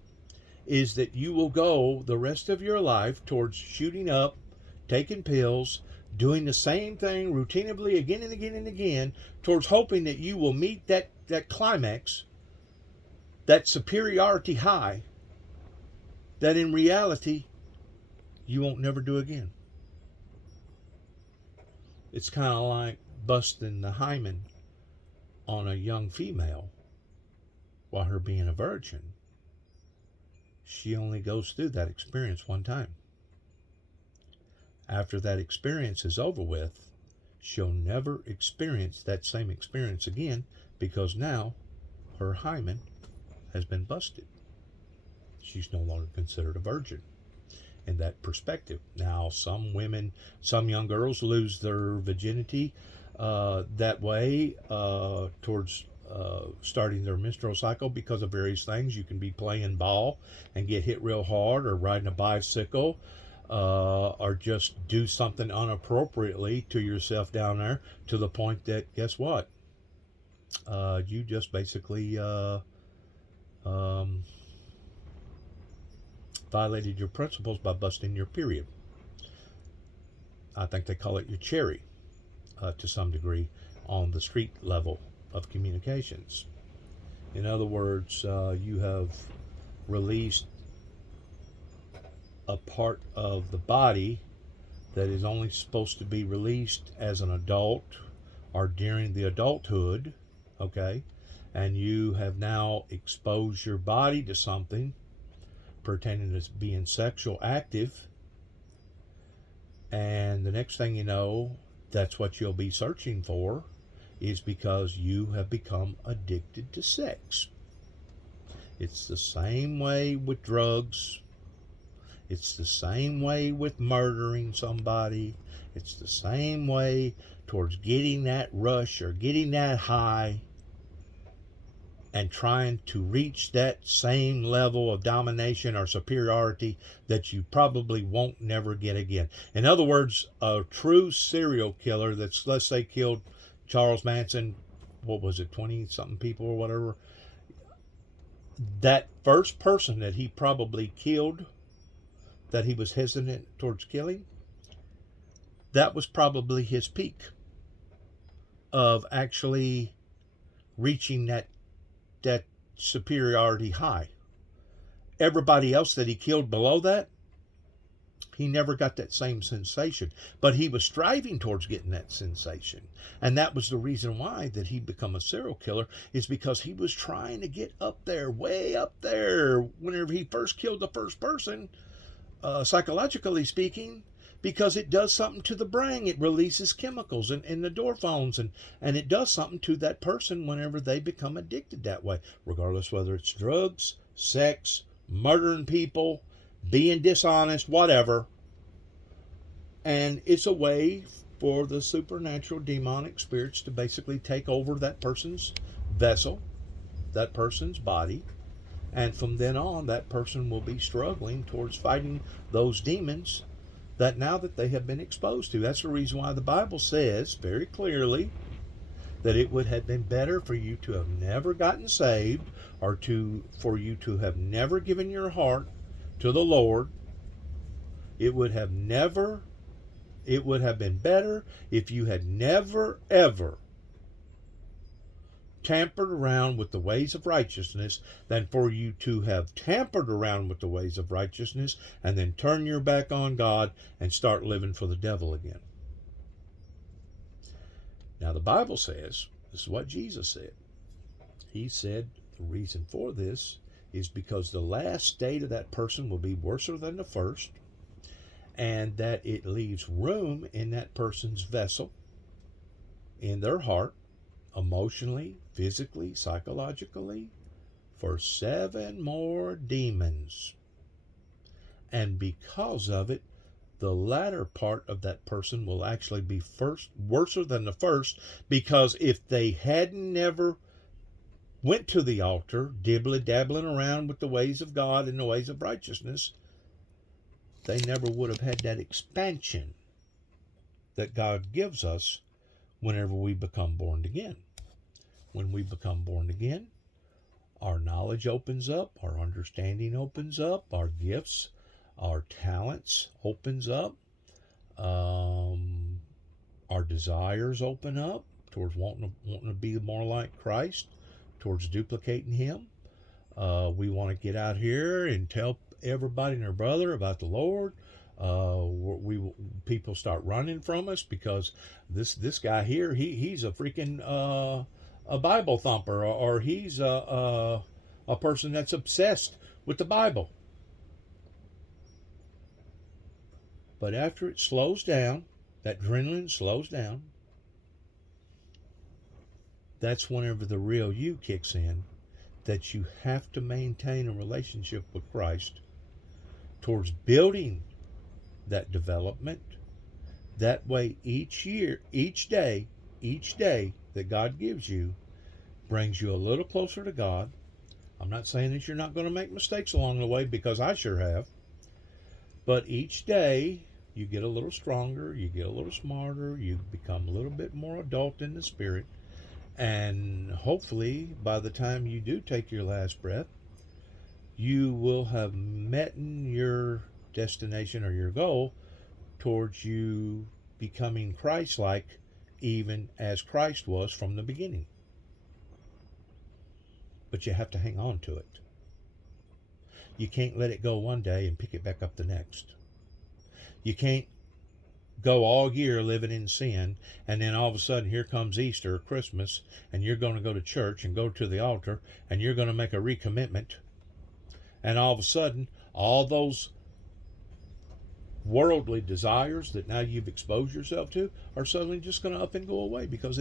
is that you will go the rest of your life towards shooting up, taking pills, doing the same thing routinely again and again and again, towards hoping that you will meet that climax, that superiority high, that in reality you won't never do again. It's kind of like busting the hymen on a young female while her being a virgin. She only goes through that experience one time. After that experience is over with, she'll never experience that same experience again, because now her hymen has been busted. She's no longer considered a virgin in that perspective. Now, some women, some young girls lose their virginity that way towards starting their menstrual cycle because of various things. You can be playing ball and get hit real hard, or riding a bicycle, or just do something inappropriately to yourself down there, to the point that, guess what? You just basically violated your principles by busting your period. I think they call it your cherry to some degree on the street level of communications. In other words, you have released a part of the body that is only supposed to be released as an adult or during the adulthood, okay? And you have now exposed your body to something pertaining to being sexual active, and the next thing you know, that's what you'll be searching for, is because you have become addicted to sex. It's the same way with drugs. It's the same way with murdering somebody. It's the same way towards getting that rush or getting that high and trying to reach that same level of domination or superiority that you probably won't never get again. In other words, a true serial killer that's, let's say, killed Charles Manson, what was it, 20-something people or whatever, that first person that he probably killed, that he was hesitant towards killing, that was probably his peak of actually reaching that superiority high. Everybody else that he killed below that, he never got that same sensation, but he was striving towards getting that sensation. And that was the reason why that he become a serial killer, is because he was trying to get up there, way up there, whenever he first killed the first person, psychologically speaking, because it does something to the brain. It releases chemicals in the endorphins, and it does something to that person whenever they become addicted that way, regardless whether it's drugs, sex, murdering people, being dishonest, whatever. And it's a way for the supernatural demonic spirits to basically take over that person's vessel, that person's body, and from then on, that person will be struggling towards fighting those demons that now that they have been exposed to. That's the reason why the Bible says very clearly that it would have been better for you to have never gotten saved, or for you to have never given your heart to the Lord. It would have been better if you had never, ever tampered around with the ways of righteousness, than for you to have tampered around with the ways of righteousness and then turn your back on God and start living for the devil again. Now the Bible says, this is what Jesus said. He said the reason for this is because the last state of that person will be worse than the first, and that it leaves room in that person's vessel, in their heart, emotionally, physically, psychologically, for 7 more demons. And because of it, the latter part of that person will actually be worse than the first, because if they hadn't never went to the altar, dabbling around with the ways of God and the ways of righteousness, they never would have had that expansion that God gives us whenever we become born again. When we become born again, our knowledge opens up, our understanding opens up, our gifts, our talents opens up, our desires open up towards wanting to be more like Christ, towards duplicating Him. We want to get out here and tell everybody and their brother about the Lord. People start running from us because this guy here, he's a freaking a Bible thumper, or he's a person that's obsessed with the Bible. But after it slows down, that adrenaline slows down, that's whenever the real you kicks in, that you have to maintain a relationship with Christ towards building that development. That way, each day that God gives you brings you a little closer to God. I'm not saying that you're not going to make mistakes along the way, because I sure have. But each day, you get a little stronger, you get a little smarter, you become a little bit more adult in the spirit. And hopefully, by the time you do take your last breath, you will have met your destination or your goal towards you becoming Christ-like, even as Christ was from the beginning. But you have to hang on to it. You can't let it go one day and pick it back up the next. You can't go all year living in sin, and then all of a sudden here comes Easter or Christmas, and you're going to go to church and go to the altar, and you're going to make a recommitment, and all of a sudden all those worldly desires that now you've exposed yourself to are suddenly just going to up and go away, because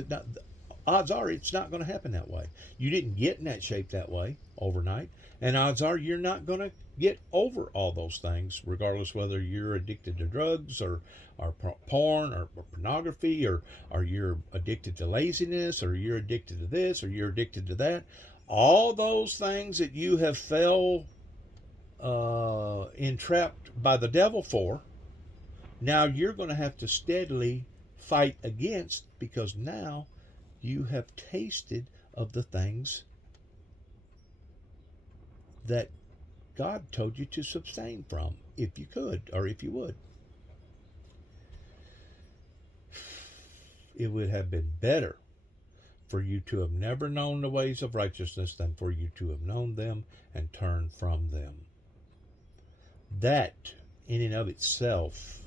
odds are it's not going to happen that way. You didn't get in that shape that way overnight, and odds are you're not going to get over all those things, regardless whether you're addicted to drugs or porn or pornography, or you're addicted to laziness, or you're addicted to this, or you're addicted to that. All those things that you have fell entrapped by the devil for, now you're going to have to steadily fight against, because now you have tasted of the things that God told you to abstain from, if you could, or if you would. It would have been better for you to have never known the ways of righteousness than for you to have known them and turned from them. That, in and of itself,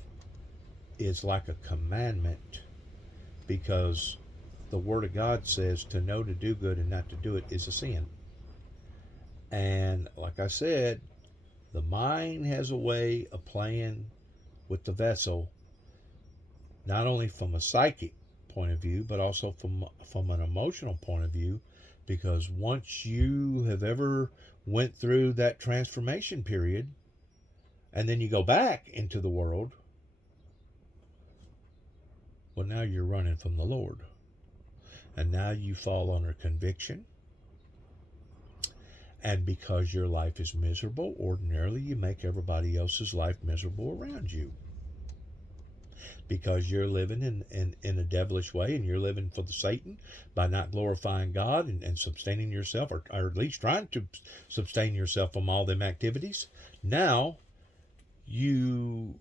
is like a commandment, because the Word of God says to know to do good and not to do it is a sin. And like I said, the mind has a way of playing with the vessel, not only from a psychic point of view, but also from an emotional point of view, because once you have ever went through that transformation period, and then you go back into the world, well, now you're running from the Lord. And now you fall under conviction. And because your life is miserable, ordinarily you make everybody else's life miserable around you. Because you're living in a devilish way, and you're living for the Satan by not glorifying God and sustaining yourself, or at least trying to sustain yourself from all them activities. Now you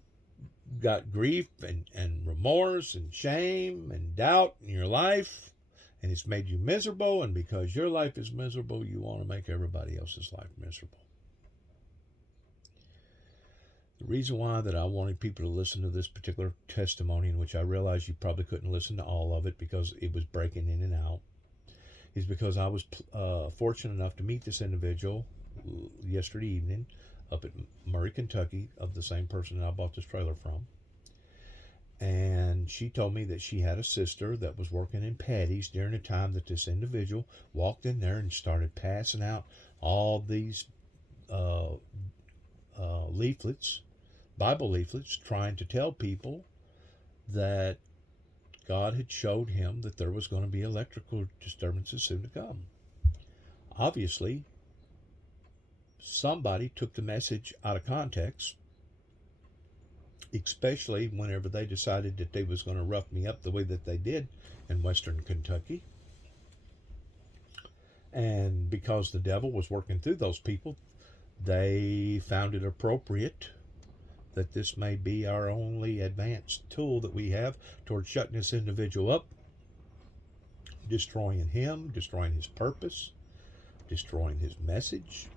got grief and remorse and shame and doubt in your life, and it's made you miserable, and because your life is miserable, you want to make everybody else's life miserable. The reason why that I wanted people to listen to this particular testimony, in which I realized you probably couldn't listen to all of it because it was breaking in and out, is because I was fortunate enough to meet this individual yesterday evening up at Murray, Kentucky, of the same person that I bought this trailer from. And she told me that she had a sister that was working in Patty's during the time that this individual walked in there and started passing out all these leaflets Bible leaflets trying to tell people that God had showed him that there was going to be electrical disturbances soon to come. Obviously, somebody took the message out of context, especially whenever they decided that they was going to rough me up the way that they did in Western Kentucky. And because the devil was working through those people, they found it appropriate that this may be our only advanced tool that we have towards shutting this individual up, destroying him, destroying his purpose, destroying his message.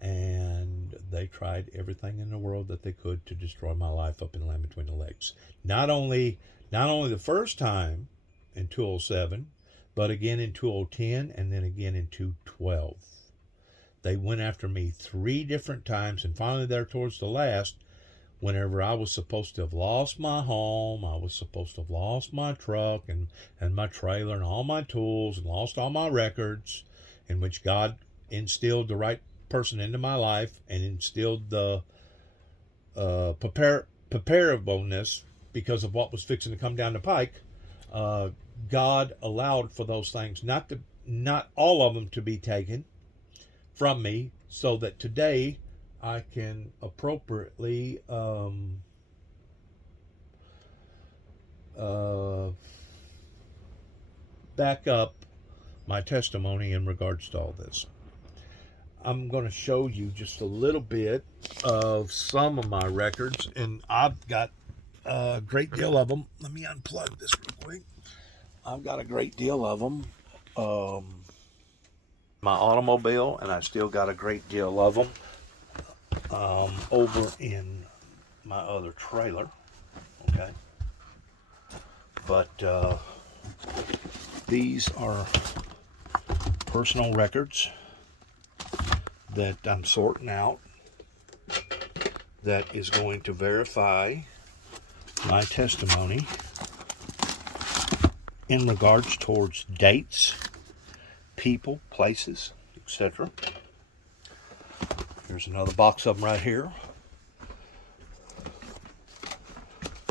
And they tried everything in the world that they could to destroy my life up in Land Between the Legs. Not only the first time in 2007, but again in 2010, and then again in 2012. They went after me 3 different times, and finally there towards the last, whenever I was supposed to have lost my home, I was supposed to have lost my truck and my trailer and all my tools and lost all my records, in which God instilled the right person into my life and instilled the preparableness because of what was fixing to come down the pike. God allowed for those things, not all of them to be taken from me, so that today I can appropriately back up my testimony in regards to all this. I'm going to show you just a little bit of some of my records, and I've got a great deal of them. Let me unplug this real quick. I've got a great deal of them. My automobile, and I still got a great deal of them over in my other trailer. Okay. But these are personal records that I'm sorting out that is going to verify my testimony in regards towards dates, people, places, etc. Here's another box of them right here.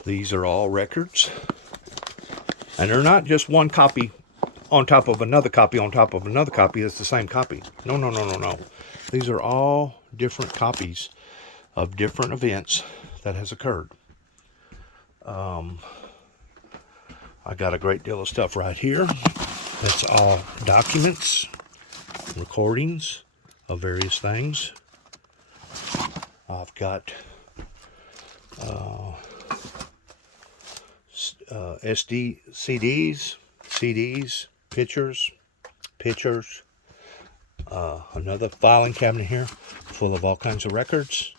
These are all records, and they're not just one copy on top of another copy on top of another copy. It's the same copy. No. These are all different copies of different events that has occurred. I got a great deal of stuff right here. That's all documents, recordings of various things. I've got CDs, pictures, another filing cabinet here full of all kinds of records.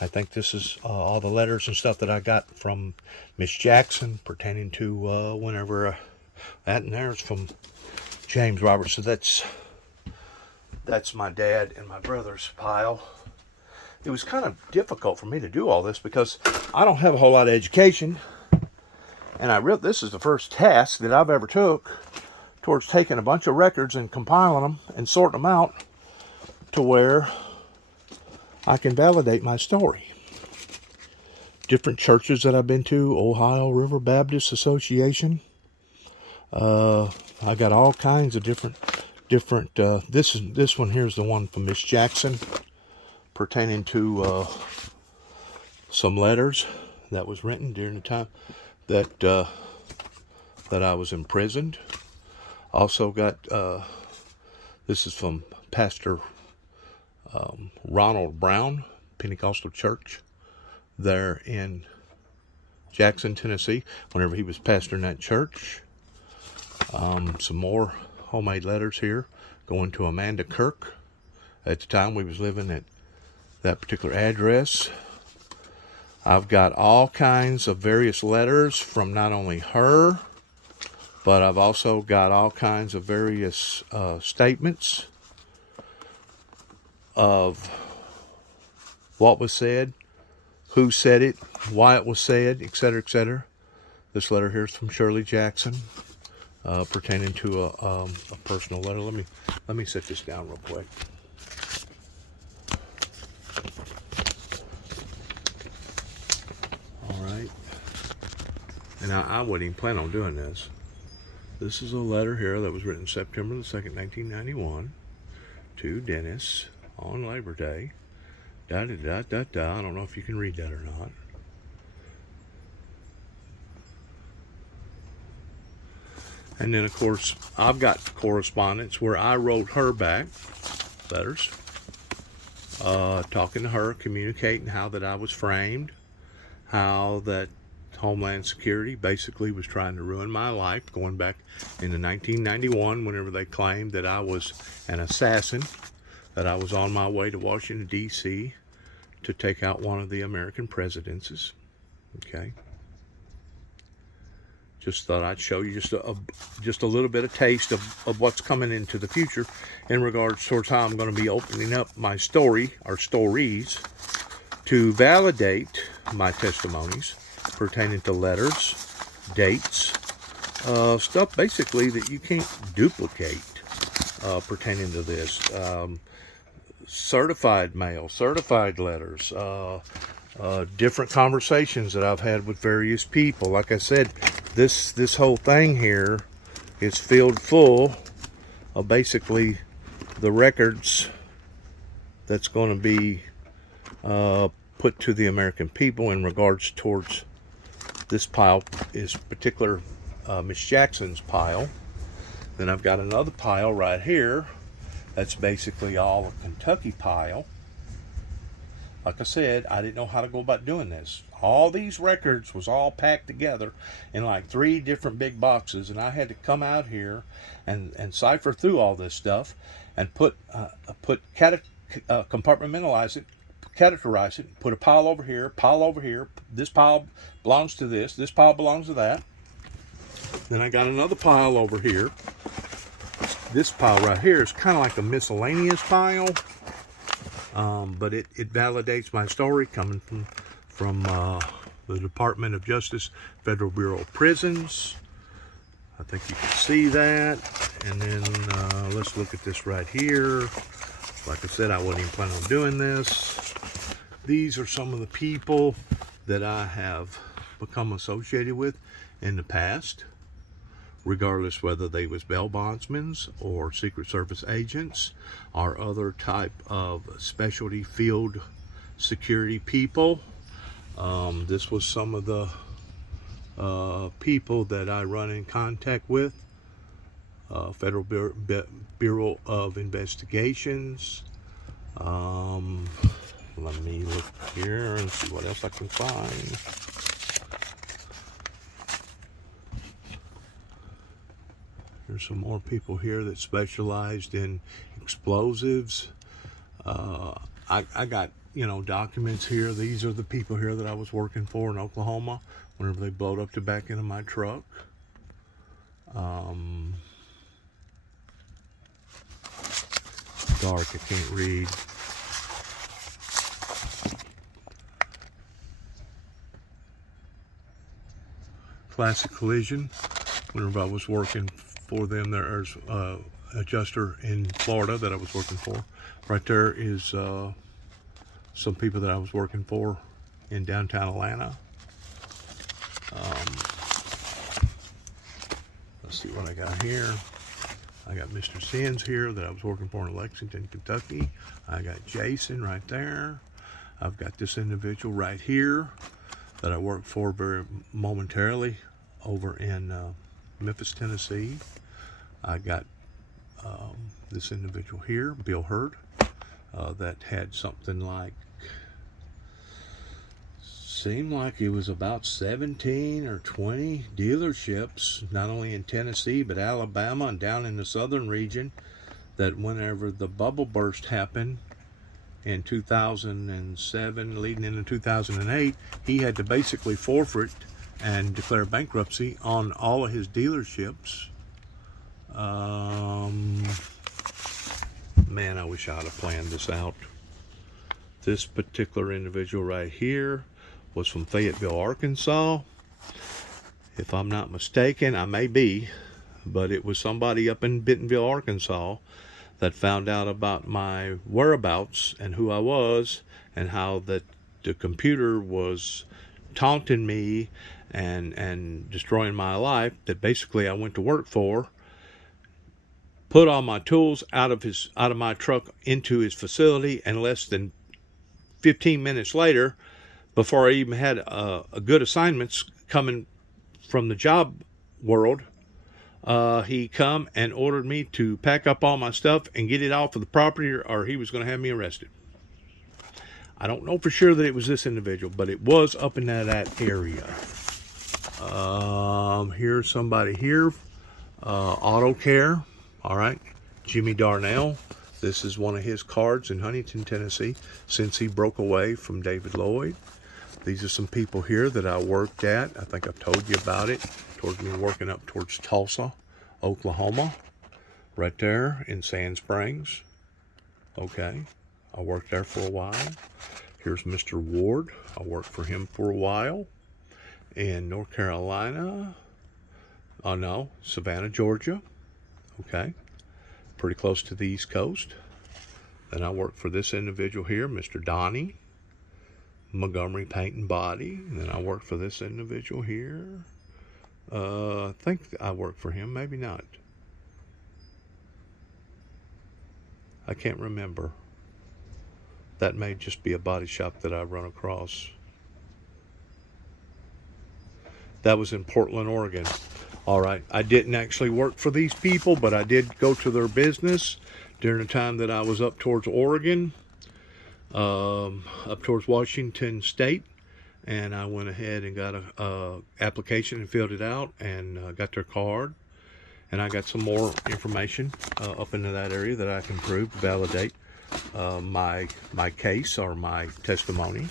I think this is all the letters and stuff that I got from Miss Jackson pertaining to whenever that, and there's from James Roberts. So that's my dad and my brother's pile. It was kind of difficult for me to do all this because I don't have a whole lot of education, and this is the first task that I've ever took towards taking a bunch of records and compiling them and sorting them out to where I can validate my story. Different churches that I've been to, Ohio River Baptist Association. I got all kinds of different. This one here is the one from Miss Jackson, pertaining to some letters that was written during the time that I was imprisoned. Also got this is from Pastor Ronald Brown, Pentecostal Church there in Jackson, Tennessee, whenever he was pastoring that church. Some more homemade letters here going to Amanda Kirk. At the time we was living at that particular address. I've got all kinds of various letters from not only her, but I've also got all kinds of various statements of what was said, who said it, why it was said, etc., etc. This letter here is from Shirley Jackson, pertaining to a personal letter. Let me set this down real quick. and I wouldn't even plan on doing this. This is a letter here that was written September the 2nd, 1991, to Dennis on Labor Day. Da da da da da. I don't know if you can read that or not. And then, of course, I've got correspondence where I wrote her back letters, talking to her, communicating how that I was framed, how that Homeland Security basically was trying to ruin my life, going back into 1991, whenever they claimed that I was an assassin, that I was on my way to Washington, D.C. to take out one of the American presidencies. Okay. Just thought I'd show you just a little bit of taste of what's coming into the future in regards towards how I'm going to be opening up my story, or stories, to validate my testimonies pertaining to letters, dates, stuff basically that you can't duplicate pertaining to this. Certified mail, certified letters, different conversations that I've had with various people. Like I said, this whole thing here is filled full of basically the records that's going to be put to the American people in regards towards this pile is particular Miss Jackson's pile. Then I've got another pile right here that's basically all a Kentucky pile. Like I said, I didn't know how to go about doing this. All these records was all packed together in like 3 different big boxes, and I had to come out here and cipher through all this stuff and compartmentalize it, categorize it, put a pile over here, this pile belongs to this pile belongs to that. Then I got another pile over here. This pile right here is kind of like a miscellaneous pile, but it validates my story coming from the Department of Justice, Federal Bureau of Prisons. I think you can see that. And then let's look at this right here. Like I said, I wasn't even planning on doing this. These are some of the people that I have become associated with in the past, regardless whether they was bail bondsmen or Secret Service agents or other type of specialty field security people. This was some of the people that I run in contact with. Federal Bureau of Investigations. Let me look here and see what else I can find. There's some more people here that specialized in explosives. I got, documents here. These are the people here that I was working for in Oklahoma whenever they blowed up the back end of my truck. Dark, I can't read. Classic Collision, whenever I was working for them, there's adjuster in Florida that I was working for. Right there is some people that I was working for in downtown Atlanta. Let's see what I got here. I got Mr. Sins here that I was working for in Lexington, Kentucky. I got Jason right there. I've got this individual right here that I worked for very momentarily over in Memphis, Tennessee. I got this individual here, Bill Hurd, that had something like, seemed like it was about 17 or 20 dealerships, not only in Tennessee but Alabama and down in the southern region, that whenever the bubble burst happened in 2007 leading into 2008, he had to basically forfeit and declare bankruptcy on all of his dealerships. Man, I wish I'd have planned this out. This particular individual right here was from Fayetteville, Arkansas. If I'm not mistaken, I may be, but it was somebody up in Bentonville, Arkansas that found out about my whereabouts and who I was, and how that the computer was taunting me and destroying my life that basically I went to work for, put all my tools out of my truck into his facility, and less than 15 minutes later, before I even had a good assignments coming from the job world, he come and ordered me to pack up all my stuff and get it off of the property, or he was going to have me arrested. I don't know for sure that it was this individual, but it was up in that area. Here's somebody here. Auto Care. All right. Jimmy Darnell. This is one of his cards in Huntington, Tennessee, since he broke away from David Lloyd. These are some people here that I worked at. I think I've told you about it. Towards me working up towards Tulsa, Oklahoma. Right there in Sand Springs. Okay. I worked there for a while. Here's Mr. Ward. I worked for him for a while. In North Carolina. Oh no, Savannah, Georgia. Okay. Pretty close to the East Coast. Then I worked for this individual here, Mr. Donnie. Montgomery Paint and Body. And then I worked for this individual here. I think I worked for him, maybe not. I can't remember. That may just be a body shop that I run across. That was in Portland, Oregon. All right, I didn't actually work for these people, but I did go to their business during the time that I was up towards Oregon, up towards Washington State, and I went ahead and got a application and filled it out and got their card, and I got some more information up into that area that I can prove, validate my case or my testimony.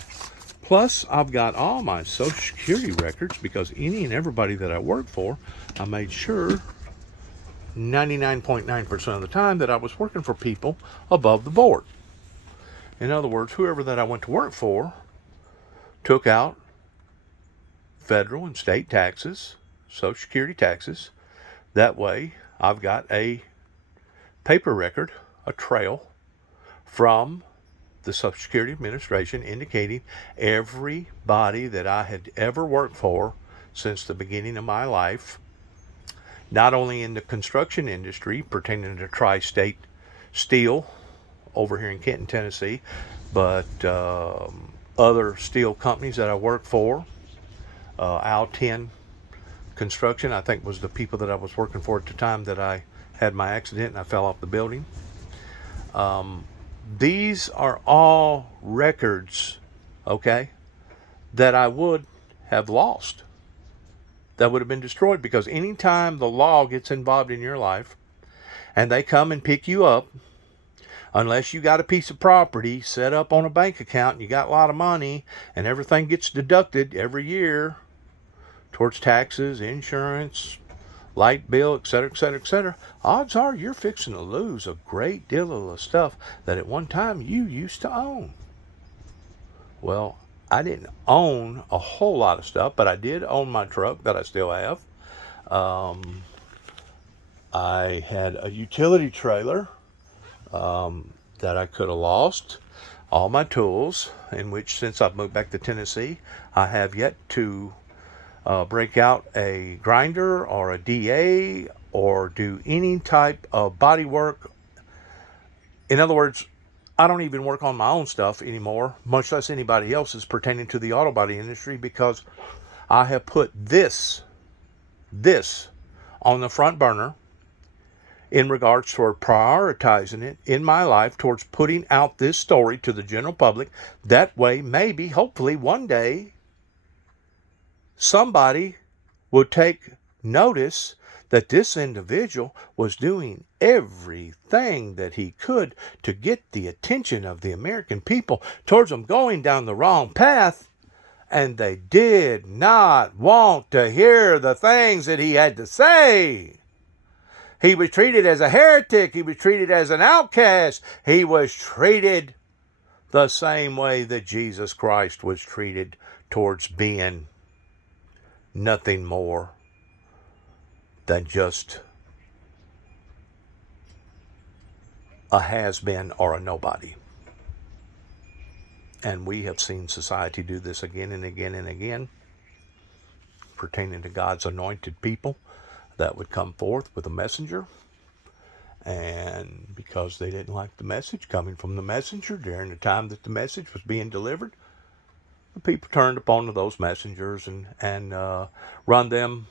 Plus, I've got all my Social Security records, because any and everybody that I worked for, I made sure 99.9% of the time that I was working for people above the board. In other words, whoever that I went to work for took out federal and state taxes, Social Security taxes. That way, I've got a paper record, a trail from the Social Security Administration indicating everybody that I had ever worked for since the beginning of my life, not only in the construction industry pertaining to Tri-State Steel over here in Kenton, Tennessee, but other steel companies that I worked for. Al-10 Construction, I think, was the people that I was working for at the time that I had my accident and I fell off the building. These are all records, okay, that I would have lost. That would have been destroyed, because anytime the law gets involved in your life and they come and pick you up, unless you got a piece of property set up on a bank account and you got a lot of money and everything gets deducted every year towards taxes, insurance, light bill, etc., etc., etc., odds are you're fixing to lose a great deal of the stuff that at one time you used to own. Well, I didn't own a whole lot of stuff, but I did own my truck that I still have. I had a utility trailer that I could have lost. All my tools, in which, since I've moved back to Tennessee, I have yet to break out a grinder or a DA or do any type of body work. In other words, I don't even work on my own stuff anymore, much less anybody else's pertaining to the auto body industry, because I have put this on the front burner in regards toward prioritizing it in my life towards putting out this story to the general public. That way, maybe, hopefully, one day, somebody would take notice that this individual was doing everything that he could to get the attention of the American people towards them going down the wrong path, and they did not want to hear the things that he had to say. He was treated as a heretic. He was treated as an outcast. He was treated the same way that Jesus Christ was treated, towards being nothing more than just a has-been or a nobody. And we have seen society do this again and again and again. pertaining to God's anointed people that would come forth with a messenger. And because they didn't like the message coming from the messenger during the time that the message was being delivered, the people turned upon those messengers and run them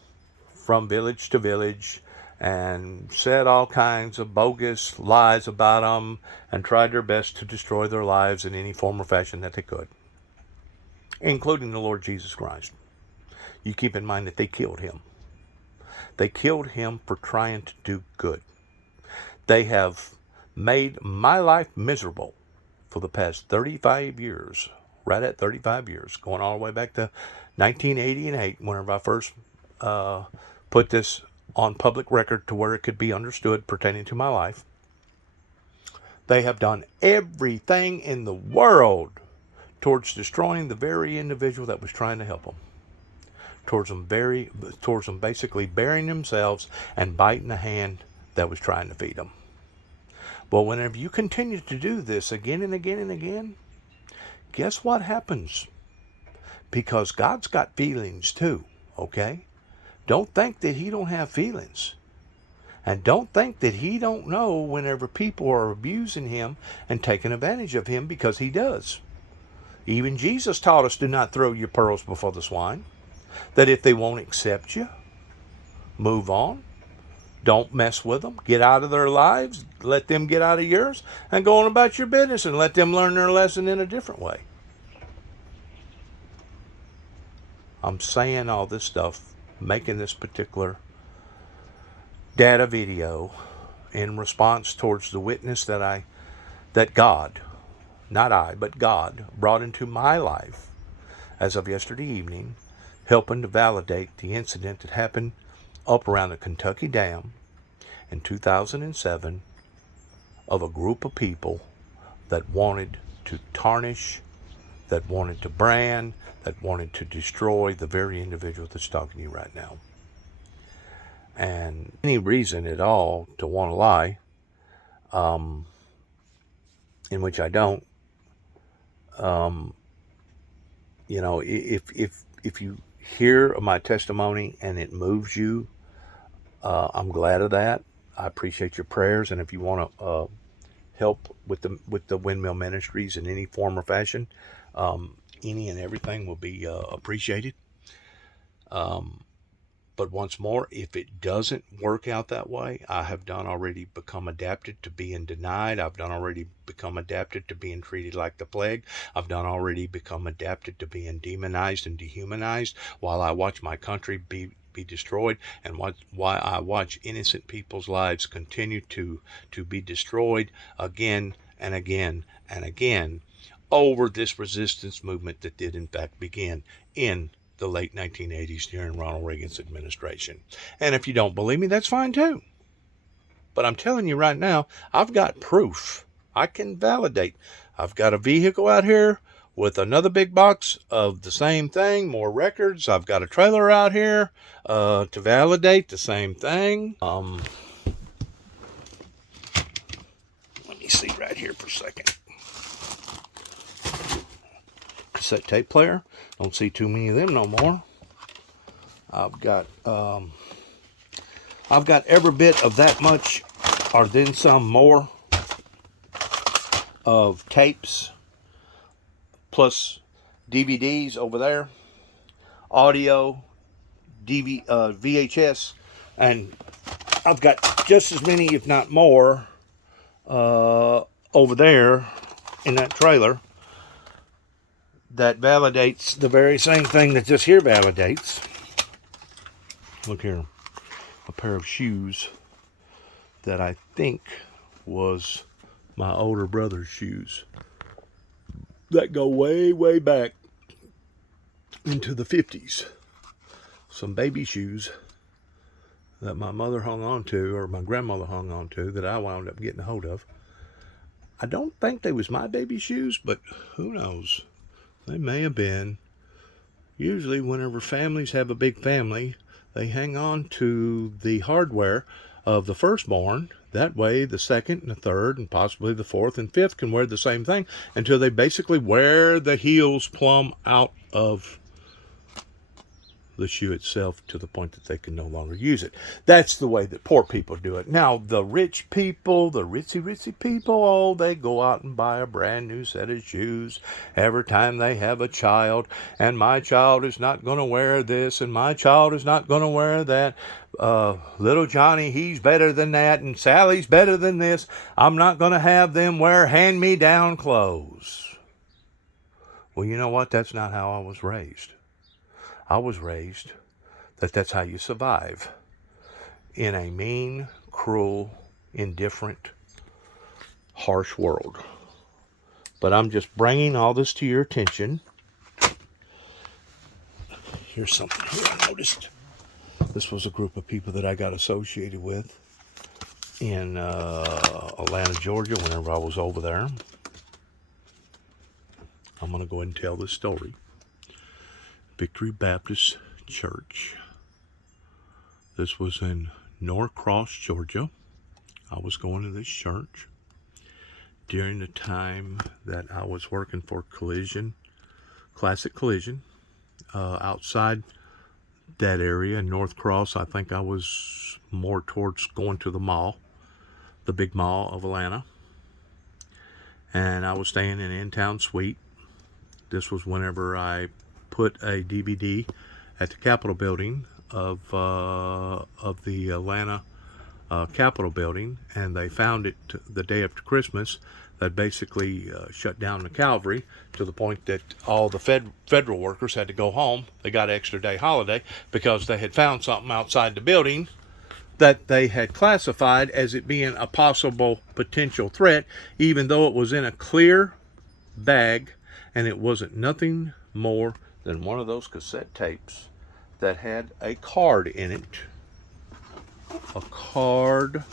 from village to village and said all kinds of bogus lies about them and tried their best to destroy their lives in any form or fashion that they could, including the Lord Jesus Christ. You keep in mind that they killed him. They killed him for trying to do good. They have made my life miserable for the past 35 years, right at 35 years, going all the way back to 1988, whenever I first put this on public record to where it could be understood pertaining to my life. They have done everything in the world towards destroying the very individual that was trying to help them. Towards them basically burying themselves and biting the hand that was trying to feed them. Well, whenever you continue to do this again and again and again, guess what happens? Because God's got feelings too, okay? Don't think that he don't have feelings. And don't think that he don't know whenever people are abusing him and taking advantage of him, because he does. Even Jesus taught us, do not throw your pearls before the swine. That if they won't accept you, move on. Don't mess with them. Get out of their lives. Let them get out of yours and go on about your business and let them learn their lesson in a different way. I'm saying all this stuff, making this particular data video in response towards the witness that God, not I, but God, brought into my life as of yesterday evening, helping to validate the incident that happened up around the Kentucky Dam in 2007 of a group of people that wanted to tarnish, that wanted to brand, that wanted to destroy the very individual that's talking to you right now. And any reason at all to want to lie, in which I don't, if you hear my testimony and it moves you, I'm glad of that. I appreciate your prayers, and if you want to help with the Windmill Ministries in any form or fashion, any and everything will be appreciated. But once more, if it doesn't work out that way, I have done already become adapted to being denied. I've done already become adapted to being treated like the plague. I've done already become adapted to being demonized and dehumanized while I watch my country be destroyed, and why I watch innocent people's lives continue to be destroyed again and again and again over this resistance movement that did in fact begin in the late 1980s during Ronald Reagan's administration. And if you don't believe me, that's fine too. But I'm telling you right now, I've got proof. I can validate. I've got a vehicle out here with another big box of the same thing, more records. I've got a trailer out here to validate the same thing. Let me see right here for a second. Cassette tape player. Don't see too many of them no more. I've got every bit of that much, or then some more, of tapes, plus DVDs over there, audio, VHS, and I've got just as many, if not more, over there in that trailer that validates the very same thing that this here validates. Look here, a pair of shoes that I think was my older brother's shoes that go way, way back into the 50s. Some baby shoes that my mother hung on to, or my grandmother hung on to, that I wound up getting a hold of. I don't think they was my baby shoes, but who knows? They may have been. Usually whenever families have a big family, they hang on to the hardware of the firstborn. That way the second and the third and possibly the fourth and fifth can wear the same thing until they basically wear the heels plumb out of the shoe itself to the point that they can no longer use it. That's the way that poor people do it. Now, the rich people, the ritzy people, oh, they go out and buy a brand new set of shoes every time they have a child, and my child is not going to wear this, and my child is not going to wear that. Little Johnny, he's better than that, and Sally's better than this. I'm not going to have them wear hand-me-down clothes. Well, you know what? That's not how I was raised. I was raised that that's how you survive in a mean, cruel, indifferent, harsh world. But I'm just bringing all this to your attention. Here's something here I noticed. This was a group of people that I got associated with in Atlanta, Georgia, whenever I was over there. I'm going to go ahead and tell this story. Victory Baptist Church. This was in Norcross, Georgia. I was going to this church during the time that I was working for Classic Collision, outside that area in North Cross. I think I was more towards going to the mall, the big mall of Atlanta. And I was staying in an in-town suite. This was whenever I put a DVD at the Capitol building of the Atlanta Capitol building, and they found it the day after Christmas. That basically shut down the Calvary to the point that all the federal workers had to go home. They got an extra day holiday because they had found something outside the building that they had classified as it being a possible potential threat, even though it was in a clear bag, and it wasn't nothing more than one of those cassette tapes that had a card in it. A card.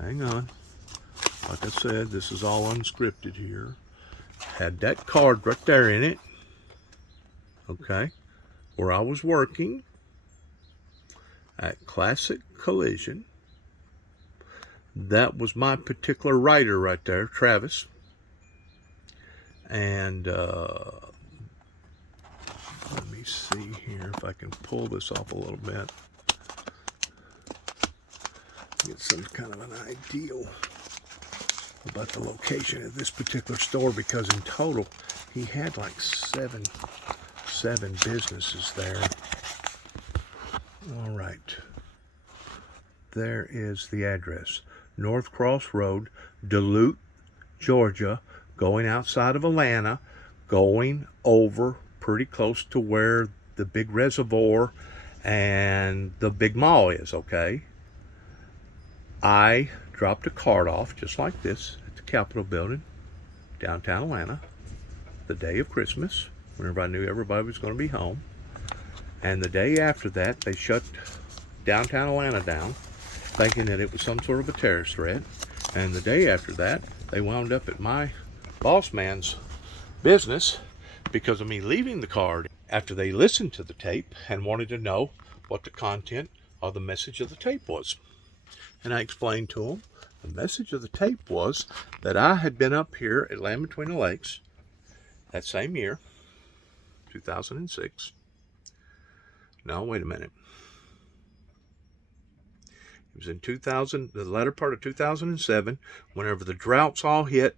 Hang on. Like I said, this is all unscripted here. Had that card right there in it. Okay. Where I was working at Classic Collision. That was my particular writer right there, Travis. And let me see here if I can pull this off a little bit. Get some kind of an idea about the location of this particular store, because in total he had like seven businesses there. All right, there is the address: North Cross Road, Duluth, Georgia, going outside of Atlanta, going over pretty close to where the big reservoir and the big mall is. Okay, I dropped a card off just like this at the Capitol building, downtown Atlanta, the day of Christmas, whenever I knew everybody was going to be home. And the day after that, they shut downtown Atlanta down, thinking that it was some sort of a terrorist threat. And the day after that, they wound up at my boss man's business because of me leaving the card after they listened to the tape and wanted to know what the content of the message of the tape was. And I explained to them the message of the tape was that I had been up here at Land Between the Lakes that same year, 2006. No, wait a minute. It was in 2000, the latter part of 2007, whenever the droughts all hit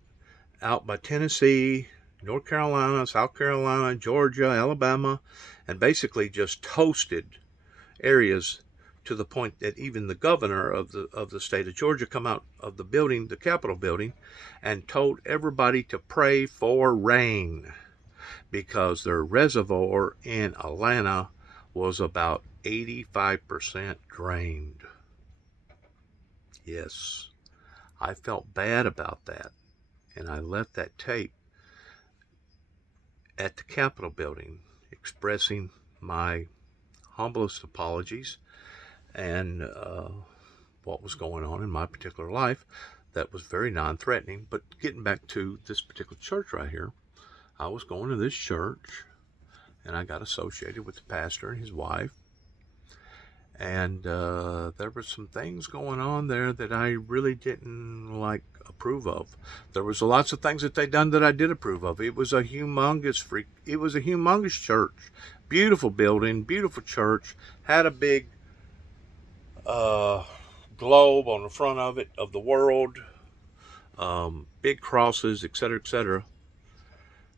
out by Tennessee, North Carolina, South Carolina, Georgia, Alabama, and basically just toasted areas to the point that even the governor of the state of Georgia come out of the building, the Capitol building, and told everybody to pray for rain because their reservoir in Atlanta was about 85% drained. Yes, I felt bad about that, and I left that tape at the Capitol building expressing my humblest apologies and what was going on in my particular life that was very non-threatening. But getting back to this particular church right here, I was going to this church and I got associated with the pastor and his wife, And there were some things going on there that I really didn't approve of. There was lots of things that they done that I did approve of. It was a humongous church, beautiful building, beautiful church, had a big uh, globe on the front of it of the world, big crosses, etc., etc.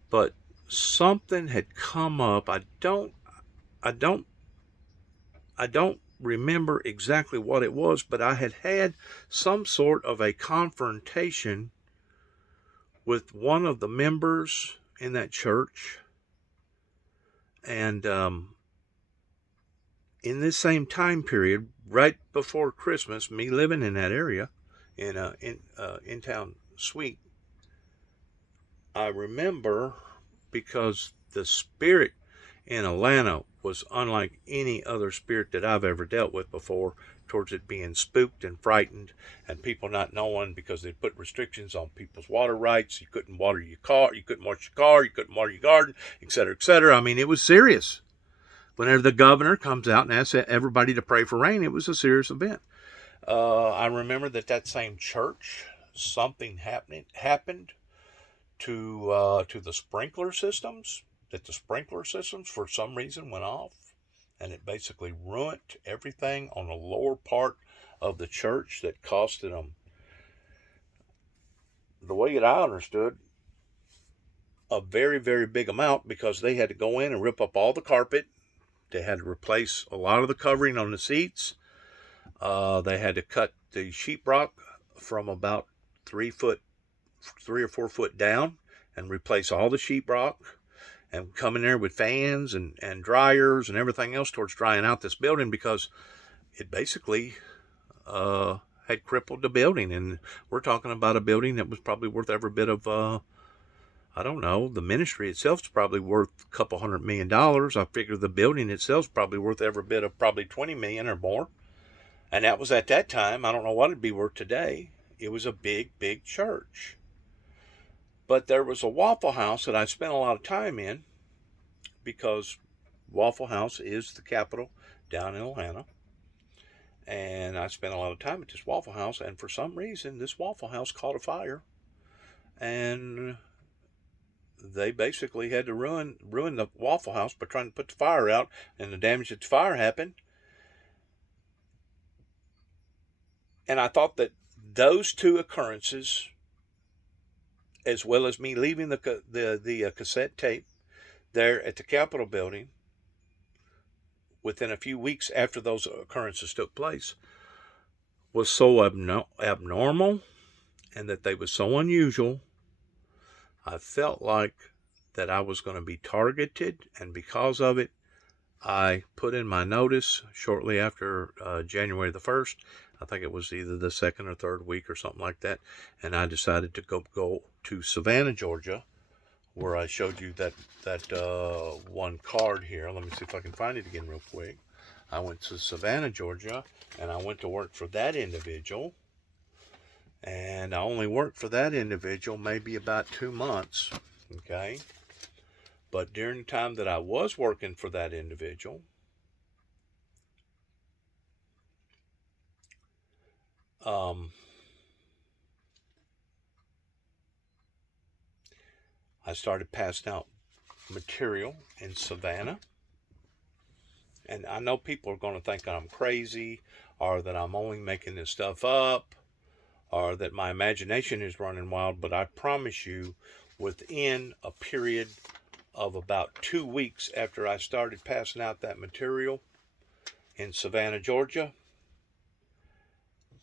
But something had come up. I don't I don't remember exactly what it was, but I had had some sort of a confrontation with one of the members in that church. And in this same time period, right before Christmas, me living in that area, in town suite, I remember, because the spirit in Atlanta was unlike any other spirit that I've ever dealt with before, towards it being spooked and frightened, and people not knowing because they put restrictions on people's water rights. You couldn't water your car, you couldn't wash your car, you couldn't water your garden, etc., etc. I mean, it was serious. Whenever the governor comes out and asks everybody to pray for rain, it was a serious event. I remember that same church, something happened to the sprinkler systems. That the sprinkler systems for some reason went off, and it basically ruined everything on the lower part of the church. That costed them, the way that I understood, a very, very big amount, because they had to go in and rip up all the carpet. They had to replace a lot of the covering on the seats. They had to cut the sheetrock from about 3 or 4 foot down and replace all the sheetrock, and come in there with fans and dryers and everything else towards drying out this building, because it basically had crippled the building. And we're talking about a building that was probably worth every bit of, I don't know, the ministry itself is probably worth a couple $100 million. I figure the building itself is probably worth every bit of probably 20 million or more. And that was at that time. I don't know what it'd be worth today. It was a big, big church. But there was a Waffle House that I spent a lot of time in, because Waffle House is the capital down in Atlanta. And I spent a lot of time at this Waffle House, and for some reason, this Waffle House caught a fire. And they basically had to ruin the Waffle House by trying to put the fire out, and the damage that the fire happened. And I thought that those two occurrences, as well as me leaving the cassette tape there at the Capitol building within a few weeks after those occurrences took place, was so abnormal, and that they were so unusual. I felt like that I was going to be targeted, and because of it, I put in my notice shortly after January the 1st. I think it was either the second or third week or something like that. And I decided to go to Savannah, Georgia, where I showed you that one card here. Let me see if I can find it again real quick. I went to Savannah, Georgia, and I went to work for that individual. And I only worked for that individual maybe about 2 months, okay? But during the time that I was working for that individual, I started passing out material in Savannah. And I know people are going to think I'm crazy, or that I'm only making this stuff up, or that my imagination is running wild, but I promise you, within a period of about 2 weeks after I started passing out that material in Savannah, Georgia,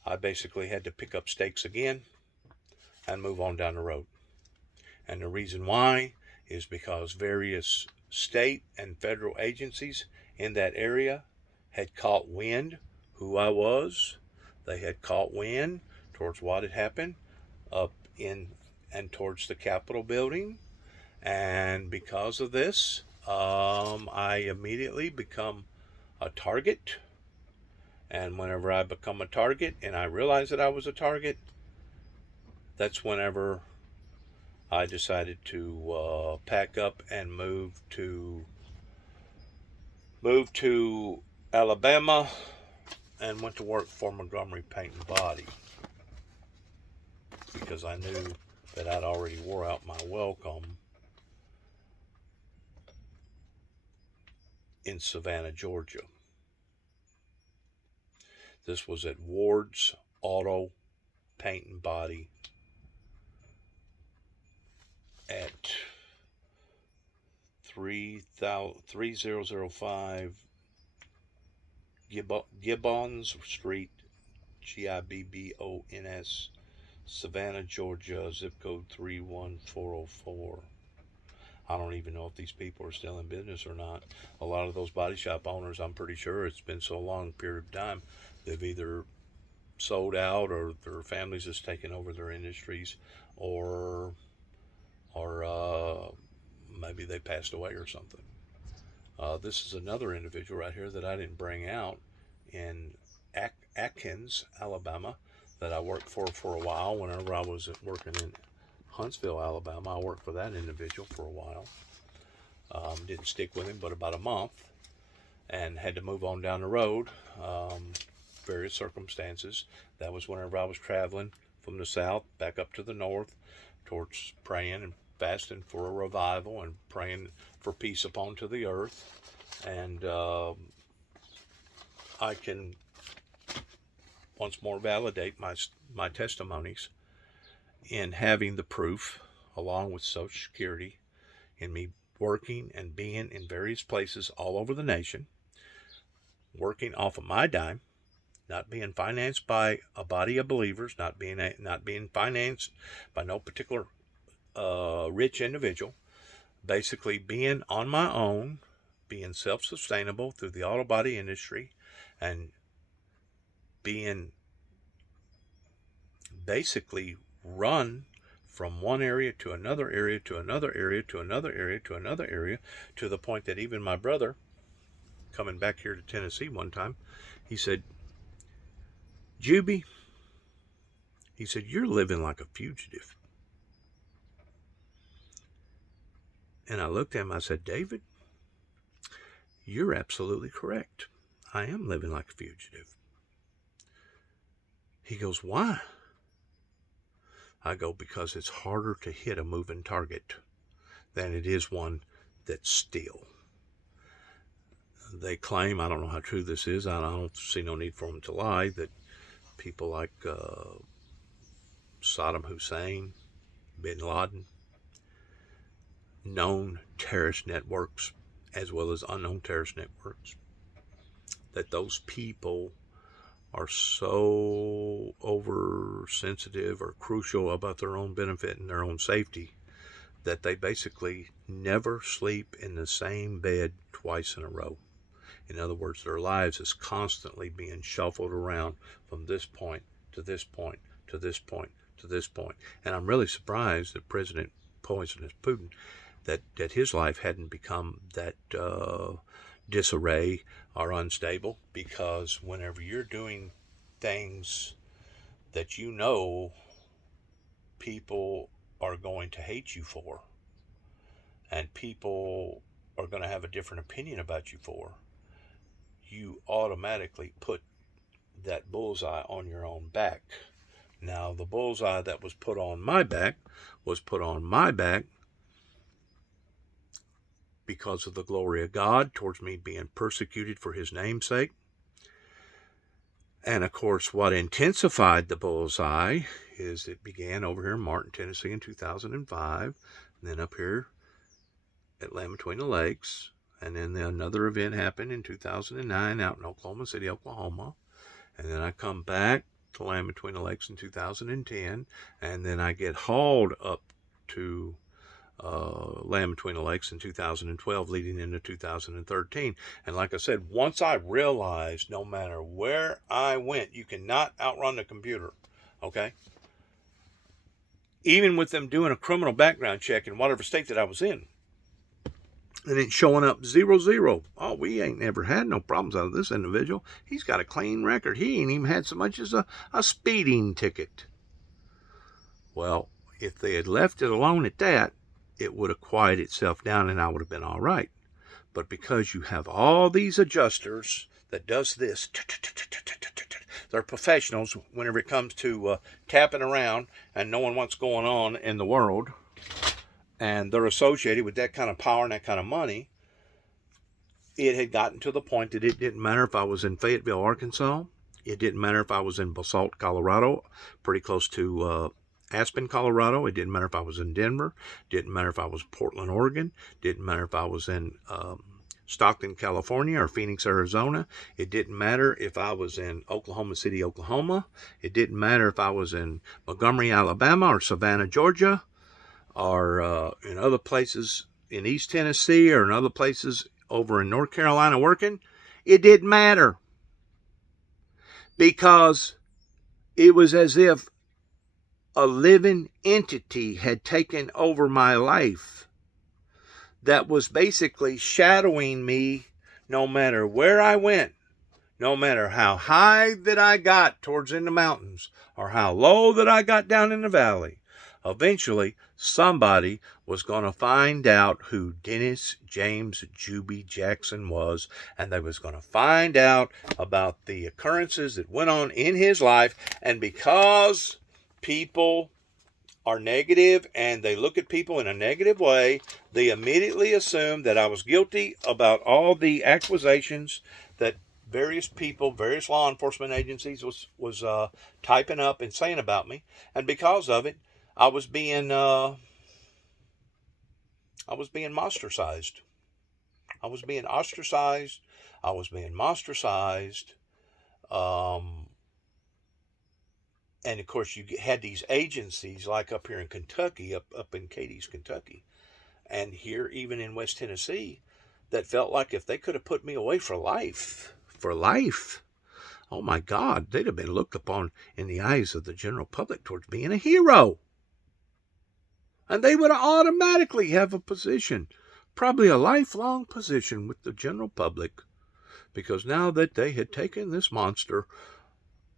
I basically had to pick up stakes again and move on down the road. And the reason why is because various state and federal agencies in that area had caught wind who I was. They had caught wind towards what had happened up in and towards the Capitol building. And because of this, I immediately become a target. And whenever I become a target and I realize that I was a target, that's whenever I decided to pack up and move to Alabama, and went to work for Montgomery Paint and Body because I knew that I'd already wore out my welcome in Savannah, Georgia. This was at Ward's Auto Paint and Body at 3005 Gibbons Street, Gibbons, Savannah, Georgia, zip code 31404. I don't even know if these people are still in business or not. A lot of those body shop owners, I'm pretty sure it's been so long a period of time, they've either sold out or their families has taken over their industries, or maybe they passed away or something. This is another individual right here that I didn't bring out in Atkins, Alabama, that I worked for a while. Whenever I was working in Huntsville, Alabama, I worked for that individual for a while. Didn't stick with him but about a month, and had to move on down the road. Various circumstances. That was whenever I was traveling from the south back up to the north towards praying and fasting for a revival and praying for peace upon to the earth. And I can once more validate my testimonies in having the proof, along with Social Security, in me working and being in various places all over the nation, working off of my dime, not being financed by a body of believers, not being financed by no particular rich individual, basically being on my own, being self-sustainable through the auto body industry, and being basically run from one area to another area to another area to another area to another area, to the point that even my brother, coming back here to Tennessee one time, he said, "Juby," he said, "you're living like a fugitive." And I looked at him, I said, "David, you're absolutely correct. I am living like a fugitive." He goes, "Why?" I go, "Because it's harder to hit a moving target than it is one that's still." They claim, I don't know how true this is, I don't see no need for them to lie, that people like Saddam Hussein, Bin Laden, known terrorist networks as well as unknown terrorist networks, that those people are so oversensitive or crucial about their own benefit and their own safety that they basically never sleep in the same bed twice in a row. In other words, their lives is constantly being shuffled around from this point to this point to this point to this point. And I'm really surprised that President Poisonous Putin, that his life hadn't become that disarray or unstable, because whenever you're doing things that you know people are going to hate you for, and people are going to have a different opinion about you for, you automatically put that bullseye on your own back. Now, the bullseye that was put on my back was put on my back because of the glory of God towards me being persecuted for his name's sake. And of course, what intensified the bullseye is it began over here in Martin, Tennessee in 2005, and then up here at Land Between the Lakes, and then another event happened in 2009 out in Oklahoma City, Oklahoma, and then I come back to Land Between the Lakes in 2010, and then I get hauled up to Land Between the Lakes in 2012, leading into 2013. And like I said, once I realized no matter where I went, you cannot outrun the computer, okay? Even with them doing a criminal background check in whatever state that I was in, and it's showing up 0-0. Oh, we ain't never had no problems out of this individual. He's got a clean record. He ain't even had so much as a speeding ticket. Well, if they had left it alone at that, it would have quieted itself down and I would have been all right. But because you have all these adjusters that does this. They're professionals whenever it comes to tapping around and knowing what's going on in the world. And they're associated with that kind of power and that kind of money. It had gotten to the point that it didn't matter if I was in Fayetteville, Arkansas. It didn't matter if I was in Basalt, Colorado, pretty close to Aspen, Colorado. It didn't matter if I was in Denver. Didn't matter if I was Portland, Oregon. Didn't matter if I was in Stockton, California, or Phoenix, Arizona. It didn't matter if I was in Oklahoma City, Oklahoma. It didn't matter if I was in Montgomery, Alabama, or Savannah, Georgia, or in other places in East Tennessee, or in other places over in North Carolina working. It didn't matter, because it was as if a living entity had taken over my life that was basically shadowing me no matter where I went, no matter how high that I got towards in the mountains or how low that I got down in the valley. Eventually, somebody was going to find out who Dennis James Juby Jackson was, and they was going to find out about the occurrences that went on in his life. And because people are negative and they look at people in a negative way, they immediately assume that I was guilty about all the accusations that various people, various law enforcement agencies was typing up and saying about me. And because of it, I was being ostracized. I was being ostracized. I was being ostracized. And of course, you had these agencies like up here in Kentucky, up in Cadiz, Kentucky, and here even in West Tennessee, that felt like if they could have put me away for life, oh my God, they'd have been looked upon in the eyes of the general public towards being a hero. And they would automatically have a position, probably a lifelong position with the general public, because now that they had taken this monster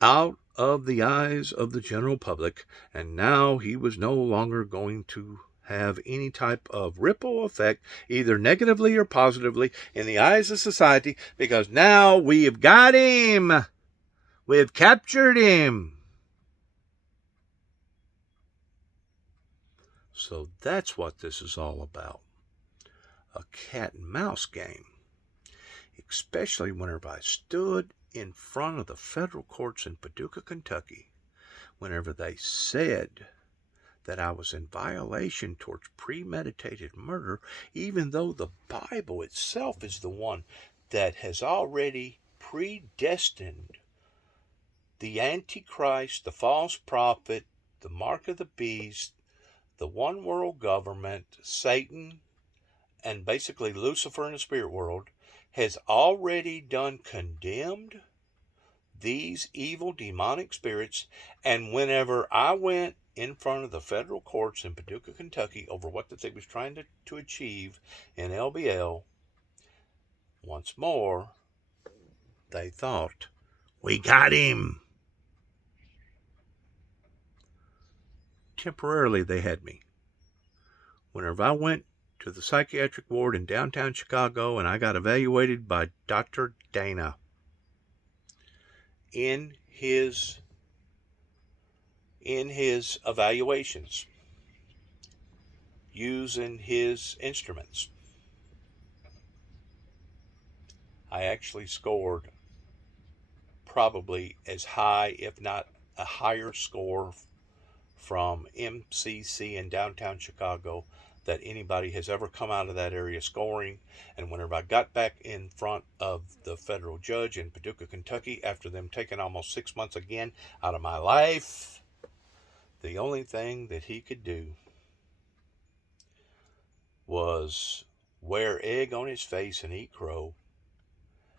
out of the eyes of the general public, and now he was no longer going to have any type of ripple effect, either negatively or positively, in the eyes of society, because now we have got him. We have captured him. So that's what this is all about. A cat and mouse game. Especially whenever I stood in front of the federal courts in Paducah, Kentucky, whenever they said that I was in violation towards premeditated murder, even though the Bible itself is the one that has already predestined the Antichrist, the false prophet, the mark of the beast, the one world government, Satan, and basically Lucifer in the spirit world, has already done condemned these evil demonic spirits. And whenever I went in front of the federal courts in Paducah, Kentucky, over what that they was trying to achieve in LBL, once more, they thought, we got him. Temporarily, they had me. Whenever I went to the psychiatric ward in downtown Chicago and I got evaluated by Dr. Dana in his evaluations, using his instruments, I actually scored probably as high, if not a higher score from MCC in downtown Chicago that anybody has ever come out of that area scoring. And whenever I got back in front of the federal judge in Paducah, Kentucky, after them taking almost 6 months again out of my life, the only thing that he could do was wear egg on his face and eat crow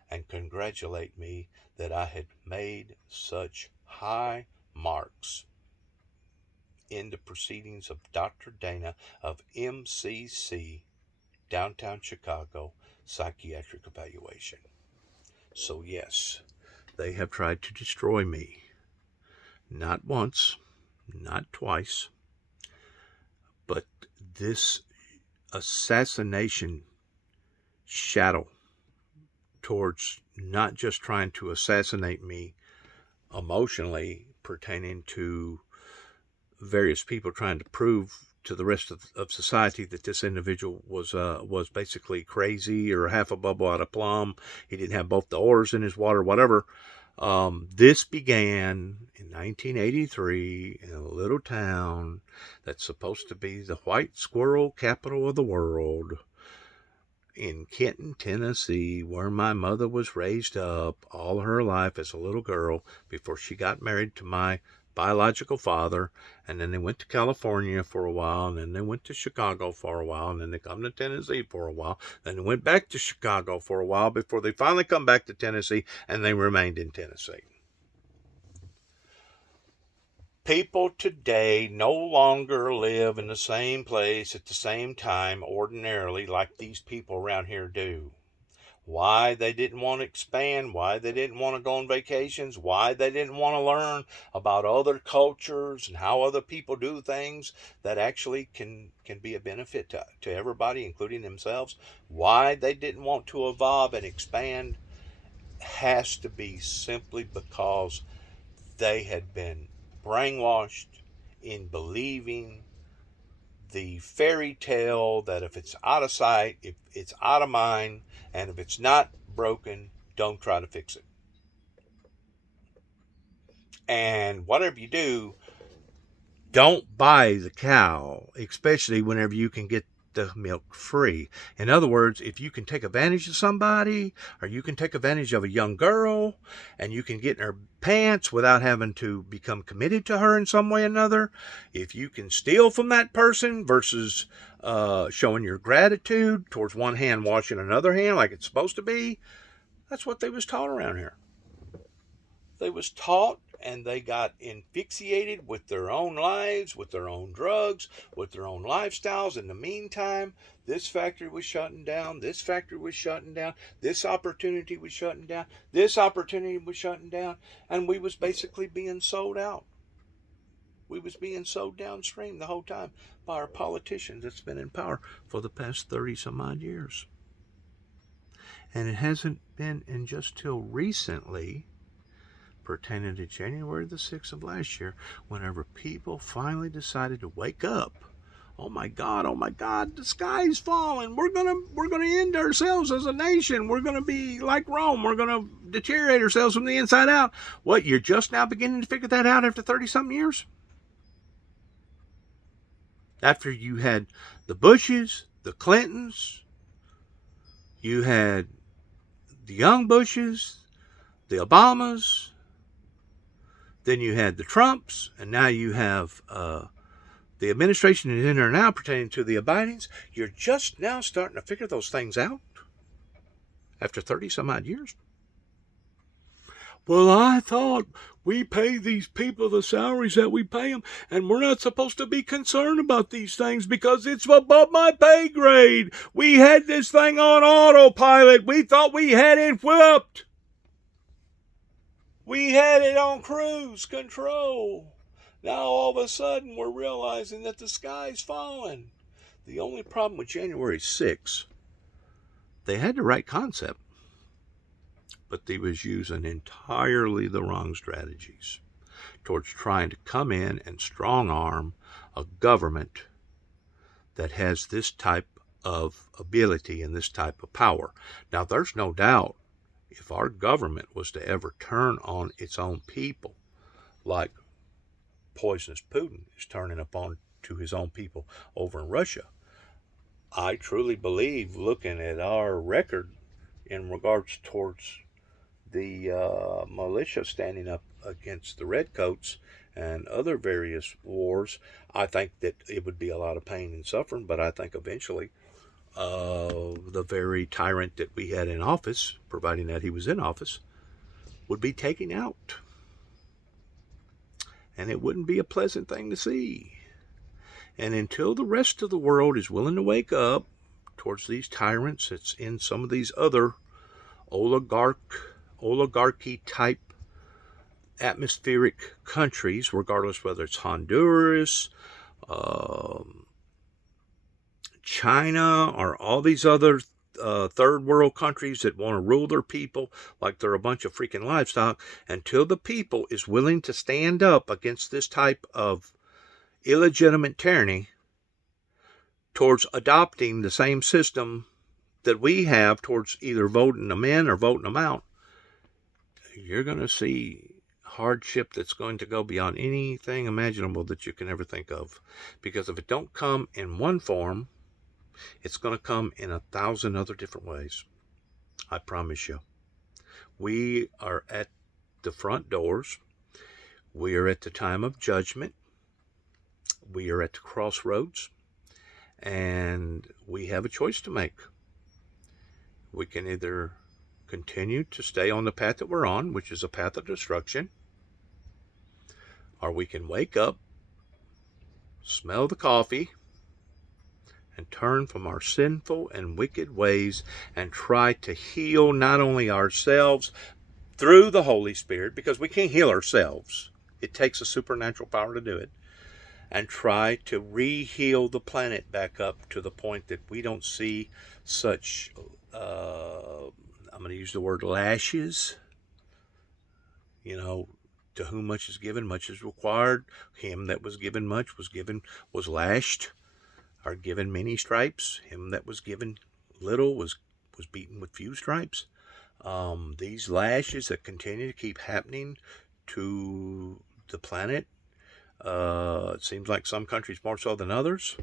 and congratulate me that I had made such high marks in the proceedings of Dr. Dana of MCC, downtown Chicago, psychiatric evaluation. So yes, they have tried to destroy me. Not once, not twice, but this assassination shadow towards not just trying to assassinate me emotionally, pertaining to various people trying to prove to the rest of society that this individual was basically crazy or half a bubble out of plum. He didn't have both the oars in his water, whatever. This began in 1983 in a little town that's supposed to be the white squirrel capital of the world, in Kenton, Tennessee, where my mother was raised up all her life as a little girl before she got married to my biological father. And then they went to California for a while, and then they went to Chicago for a while, and then they come to Tennessee for a while. Then they went back to Chicago for a while before they finally come back to Tennessee, and they remained in Tennessee. People today no longer live in the same place at the same time ordinarily like these people around here do. Why they didn't want to expand, why they didn't want to go on vacations, why they didn't want to learn about other cultures and how other people do things that actually can be a benefit to everybody, including themselves. Why they didn't want to evolve and expand has to be simply because they had been brainwashed in believing the fairy tale that if it's out of sight, if it's out of mind, and if it's not broken, don't try to fix it. And whatever you do, don't buy the cow, especially whenever you can get the milk free. In other words, if you can take advantage of somebody, or you can take advantage of a young girl, and you can get in her pants without having to become committed to her in some way or another, if you can steal from that person versus showing your gratitude towards one hand washing another hand like it's supposed to be, that's what they was taught around here. They was taught, and they got asphyxiated with their own lives, with their own drugs, with their own lifestyles. In the meantime, this factory was shutting down, this factory was shutting down, this opportunity was shutting down, this opportunity was shutting down, and we was basically being sold out. We was being sold downstream the whole time by our politicians that's been in power for the past 30 some odd years. And it hasn't been in just till recently, pertaining to January the 6th of last year, whenever people finally decided to wake up. Oh my God, the sky's falling. We're gonna end ourselves as a nation. We're gonna be like Rome. We're gonna deteriorate ourselves from the inside out. What, you're just now beginning to figure that out after 30-something years? After you had the Bushes, the Clintons, you had the young Bushes, the Obamas, then you had the Trumps, and now you have the administration is in there now pertaining to the Bidens. You're just now starting to figure those things out after 30 some odd years. Well, I thought we pay these people the salaries that we pay them, and we're not supposed to be concerned about these things because it's above my pay grade. We had this thing on autopilot. We thought we had it whipped. We had it on cruise control. Now all of a sudden we're realizing that the sky's falling. The only problem with January 6th, they had the right concept, but they was using entirely the wrong strategies towards trying to come in and strong arm a government that has this type of ability and this type of power. Now, there's no doubt if our government was to ever turn on its own people, like poisonous Putin is turning upon to his own people over in Russia, I truly believe, looking at our record in regards towards the militia standing up against the redcoats and other various wars, I think that it would be a lot of pain and suffering, but I think eventually the very tyrant that we had in office, providing that he was in office, would be taken out. And it wouldn't be a pleasant thing to see. And until the rest of the world is willing to wake up towards these tyrants that's in some of these other oligarchy type atmospheric countries, regardless whether it's Honduras, China, or all these other third world countries that want to rule their people like they're a bunch of freaking livestock, until the people is willing to stand up against this type of illegitimate tyranny towards adopting the same system that we have towards either voting them in or voting them out, you're going to see hardship that's going to go beyond anything imaginable that you can ever think of. Because if it don't come in one form, it's going to come in 1,000 other different ways. I promise you. We are at the front doors. We are at the time of judgment. We are at the crossroads. And we have a choice to make. We can either continue to stay on the path that we're on, which is a path of destruction, or we can wake up, smell the coffee, and turn from our sinful and wicked ways and try to heal not only ourselves through the Holy Spirit, because we can't heal ourselves. It takes a supernatural power to do it. And try to re-heal the planet back up to the point that we don't see such, I'm going to use the word lashes. You know, to whom much is given, much is required. Him that was given much was lashed, or given many stripes. Him that was given little was beaten with few stripes. These lashes that continue to keep happening to the planet, it seems like some countries more so than others.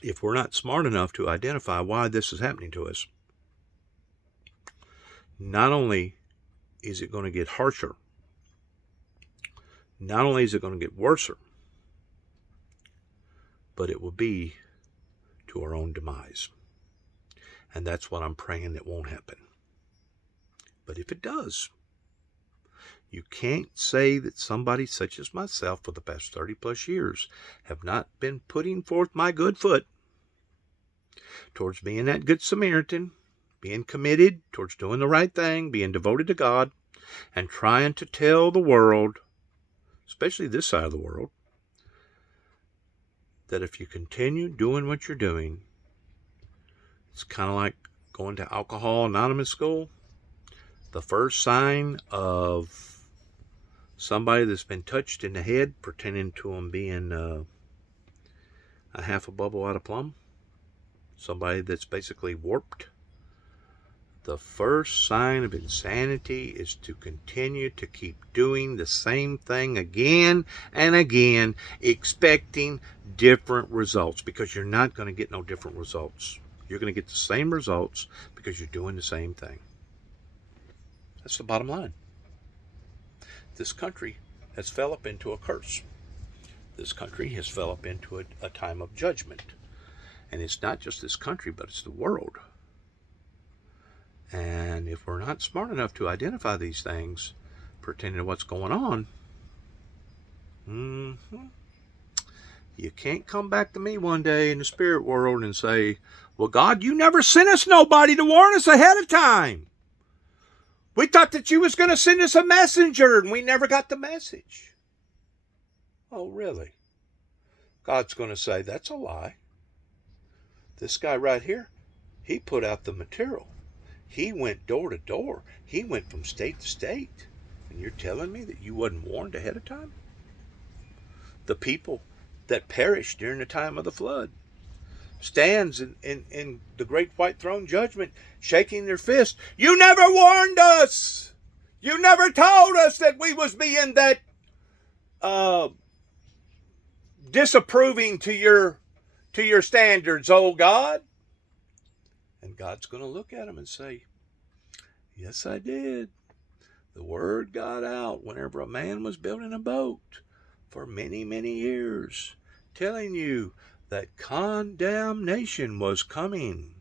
If we're not smart enough to identify why this is happening to us, not only is it going to get harsher, not only is it going to get worser, but it will be to our own demise. And that's what I'm praying that won't happen. But if it does, you can't say that somebody such as myself for the past 30 plus years have not been putting forth my good foot towards being that good Samaritan, being committed towards doing the right thing, being devoted to God, and trying to tell the world, especially this side of the world, that if you continue doing what you're doing, it's kind of like going to Alcohol Anonymous school. The first sign of somebody that's been touched in the head, pretending to them being a half a bubble out of plum, somebody that's basically warped. The first sign of insanity is to continue to keep doing the same thing again and again, expecting different results, because you're not going to get no different results. You're going to get the same results because you're doing the same thing. That's the bottom line. This country has fell up into a curse. This country has fell up into a time of judgment. And it's not just this country, but it's the world. And if we're not smart enough to identify these things pertaining to what's going on, you can't come back to me one day in the spirit world and say, well, God, you never sent us nobody to warn us ahead of time. We thought that you was going to send us a messenger, and we never got the message. Oh, really? God's going to say, that's a lie. This guy right here, he put out the material. He went door to door. He went from state to state. And you're telling me that you wasn't warned ahead of time? The people that perished during the time of the flood stands in the great white throne judgment, shaking their fist. You never warned us. You never told us that we was being that disapproving to your standards, oh God. And God's going to look at him and say, yes, I did. The word got out whenever a man was building a boat for many, many years, telling you that condemnation was coming,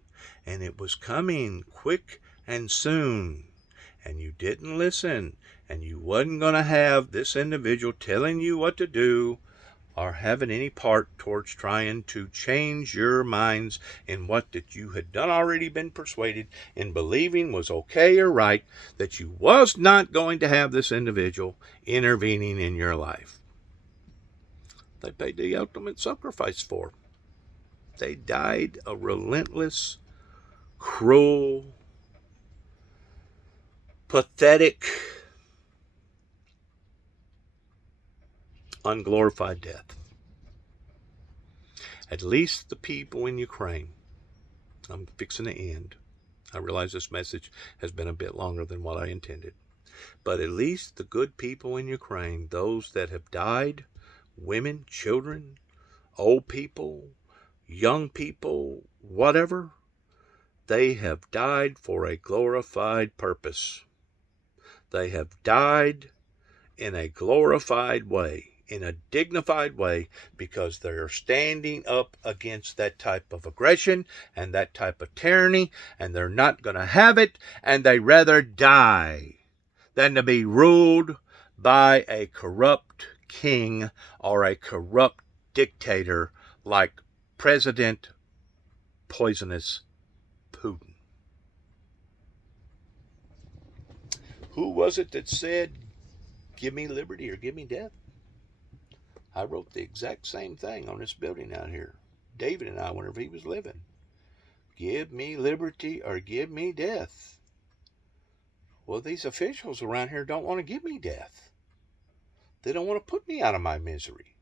and it was coming quick and soon, and you didn't listen, and you wasn't going to have this individual telling you what to do or having any part towards trying to change your minds in what that you had done already been persuaded in believing was okay or right, that you was not going to have this individual intervening in your life. They paid the ultimate sacrifice for. They died a relentless, cruel, pathetic, unglorified death. At least the people in Ukraine, I'm fixing to end. I realize this message has been a bit longer than what I intended. But at least the good people in Ukraine, those that have died, women, children, old people, young people, whatever, they have died for a glorified purpose. They have died in a glorified way, in a dignified way, because they're standing up against that type of aggression and that type of tyranny, and they're not going to have it, and they rather die than to be ruled by a corrupt king or a corrupt dictator like President Poisonous Putin. Who was it that said, give me liberty or give me death? I wrote the exact same thing on this building out here. David and I, whenever he was living. Give me liberty or give me death. Well, these officials around here don't want to give me death. They don't want to put me out of my misery.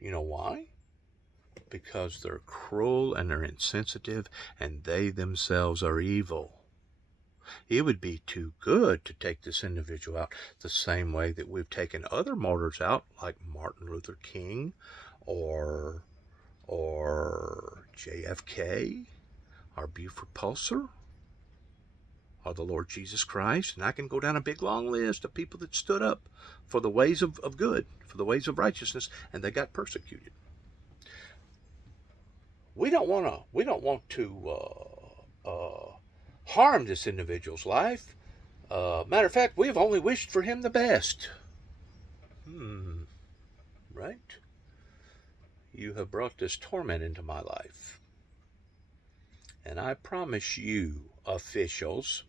You know why? Because they're cruel and they're insensitive and they themselves are evil. It would be too good to take this individual out the same way that we've taken other martyrs out, like Martin Luther King or JFK or Buford Pulser or the Lord Jesus Christ. And I can go down a big long list of people that stood up for the ways of good, for the ways of righteousness, and they got persecuted. We don't want to harm this individual's life. Matter of fact, we have only wished for him the best. Right? You have brought this torment into my life. And I promise you, officials,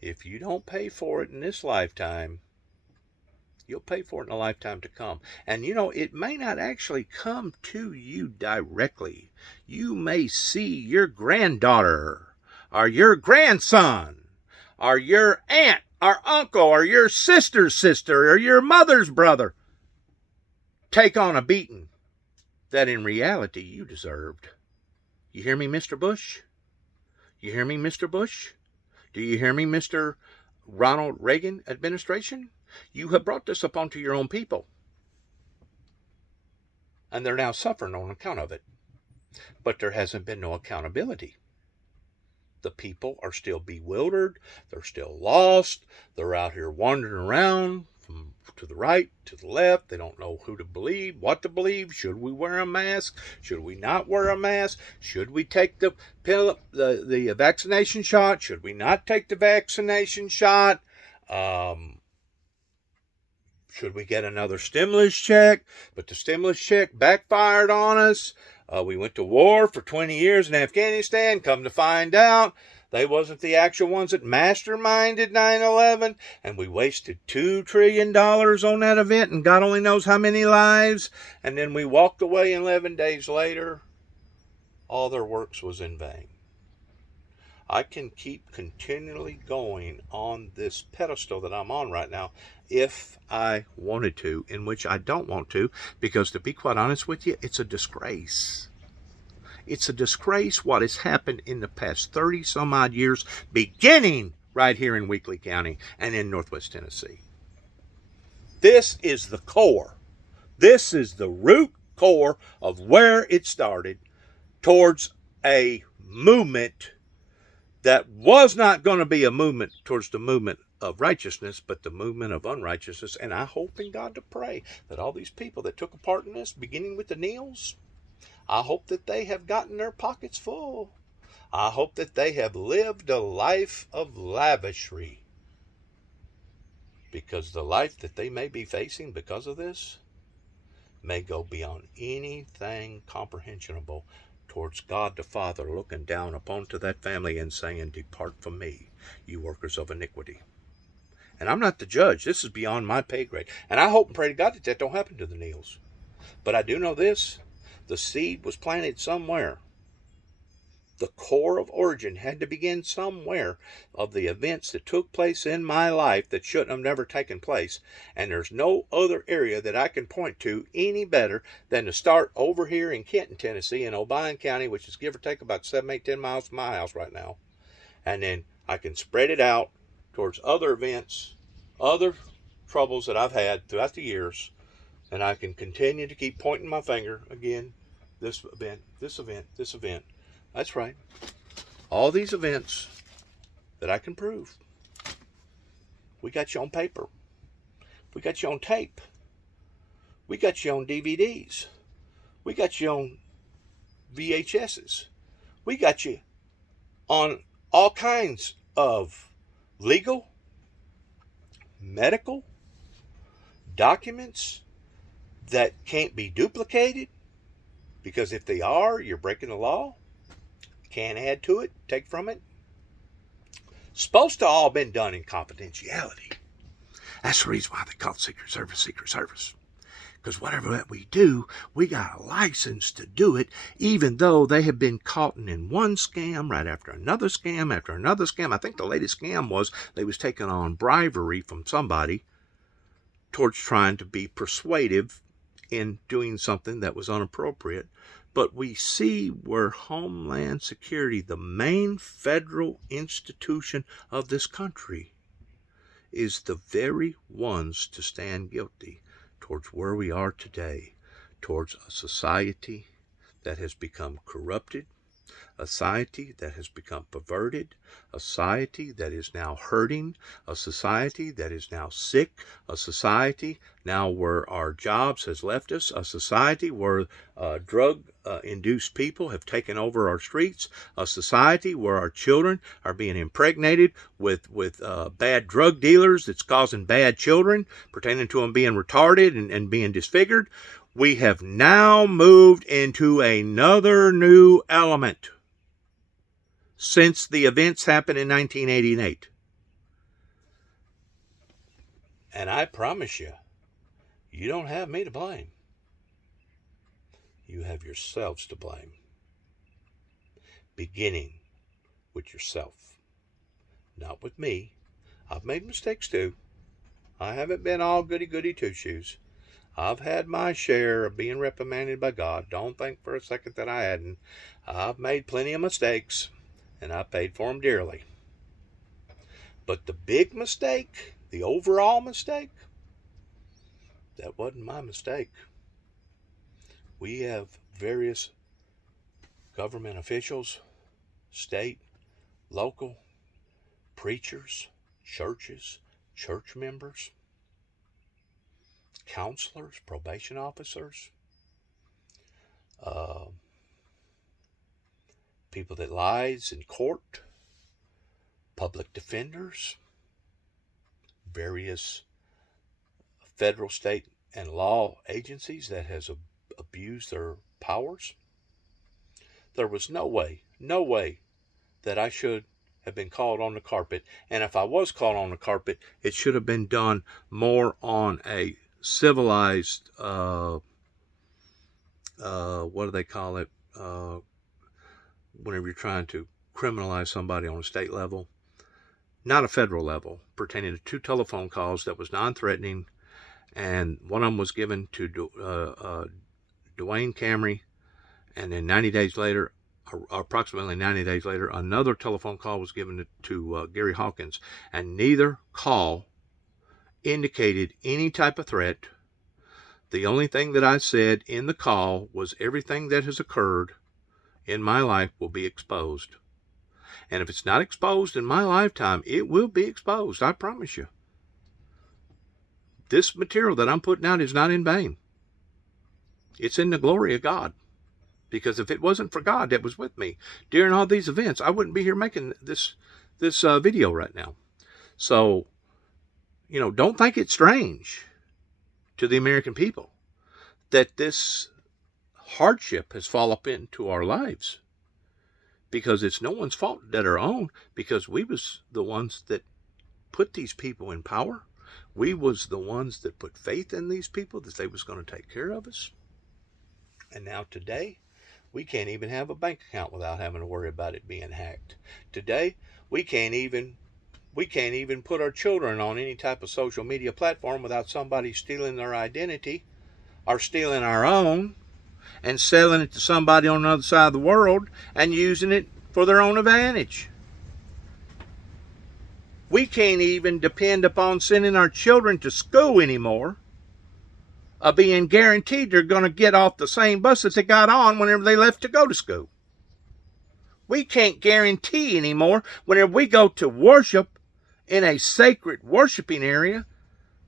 if you don't pay for it in this lifetime, you'll pay for it in a lifetime to come. And you know, it may not actually come to you directly. You may see your granddaughter or your grandson or your aunt or uncle or your sister's sister or your mother's brother take on a beating that in reality you deserved. You hear me, Mr. Bush? You hear me, Mr. Bush? Do you hear me, Mr. Ronald Reagan administration? You have brought this upon to your own people. And they're now suffering on account of it. But there hasn't been no accountability. The people are still bewildered. They're still lost. They're out here wandering around from to the right, to the left. They don't know who to believe, what to believe. Should we wear a mask? Should we not wear a mask? Should we take the vaccination shot? Should we not take the vaccination shot? Should we get another stimulus check? But the stimulus check backfired on us. We went to war for 20 years in Afghanistan. Come to find out, they wasn't the actual ones that masterminded 9/11. And we wasted $2 trillion on that event. And God only knows how many lives. And then we walked away, and 11 days later, all their works was in vain. I can keep continually going on this pedestal that I'm on right now if I wanted to, in which I don't want to, because to be quite honest with you, it's a disgrace. It's a disgrace what has happened in the past 30 some odd years, beginning right here in Weakley County and in Northwest Tennessee. This is the core. This is the root core of where it started towards a movement that was not going to be a movement towards the movement of righteousness, but the movement of unrighteousness. And I hope in God to pray that all these people that took a part in this, beginning with the Neils, I hope that they have gotten their pockets full. I hope that they have lived a life of lavishry. Because the life that they may be facing because of this may go beyond anything comprehensible towards God the Father looking down upon to that family and saying, depart from me, you workers of iniquity. And I'm not the judge. This is beyond my pay grade. And I hope and pray to God that that don't happen to the Neils. But I do know this, The seed was planted somewhere. The core of origin had to begin somewhere of the events that took place in my life that shouldn't have never taken place. And there's no other area that I can point to any better than to start over here in Kenton, Tennessee, in Obion County, which is give or take about 7, 8, 10 miles from my house right now. And then I can spread it out towards other events, other troubles that I've had throughout the years. And I can continue to keep pointing my finger again, this event, this event, this event. That's right. All these events that I can prove. We got you on paper. We got you on tape. We got you on DVDs. We got you on VHSs. We got you on all kinds of legal, medical documents that can't be duplicated, because if they are, you're breaking the law. Can't add to it, take from it. Supposed to all been done in confidentiality. That's the reason why they call it Secret Service, Secret Service. Because whatever that we do, we got a license to do it, even though they have been caught in one scam right after another scam after another scam. I think the latest scam was they was taking on bribery from somebody towards trying to be persuasive in doing something that was inappropriate. But we see where Homeland Security, the main federal institution of this country, is the very ones to stand guilty towards where we are today, towards a society that has become corrupted, a society that has become perverted, a society that is now hurting, a society that is now sick, a society now where our jobs has left us, a society where drug-induced people have taken over our streets, a society where our children are being impregnated with bad drug dealers that's causing bad children, pertaining to them being retarded and being disfigured. We have now moved into another new element since the events happened in 1988. And I promise you, you don't have me to blame. You have yourselves to blame. Beginning with yourself. Not with me. I've made mistakes too. I haven't been all goody-goody two-shoes. I've had my share of being reprimanded by God. Don't think for a second that I hadn't. I've made plenty of mistakes, and I paid for them dearly. But the big mistake, the overall mistake, that wasn't my mistake. We have various government officials, state, local, preachers, churches, church members, counselors, probation officers, people that lies in court, public defenders, various federal, state, and law agencies that has abused their powers. There was no way that I should have been called on the carpet. And if I was called on the carpet, it should have been done more on a civilized, what do they call it, whenever you're trying to criminalize somebody on a state level, not a federal level, pertaining to 2 telephone calls that was non-threatening, and one of them was given to Dwayne Camry, and then 90 days later, approximately 90 days later, another telephone call was given to Gary Hawkins, and neither call indicated any type of threat. The only thing that I said in the call was everything that has occurred in my life will be exposed. And if it's not exposed in my lifetime, it will be exposed, I promise you. This material that I'm putting out is not in vain. It's in the glory of God. Because if it wasn't for God that was with me during all these events, I wouldn't be here making this video right now. So, don't think it's strange to the American people that this hardship has fallen up into our lives. Because it's no one's fault that our own, because we was the ones that put these people in power. We was the ones that put faith in these people that they was going to take care of us. And now today, we can't even have a bank account without having to worry about it being hacked. Today, we can't even put our children on any type of social media platform without somebody stealing their identity or stealing our own and selling it to somebody on the other side of the world and using it for their own advantage. We can't even depend upon sending our children to school anymore, being guaranteed they're going to get off the same bus that they got on whenever they left to go to school. We can't guarantee anymore whenever we go to worship in a sacred worshiping area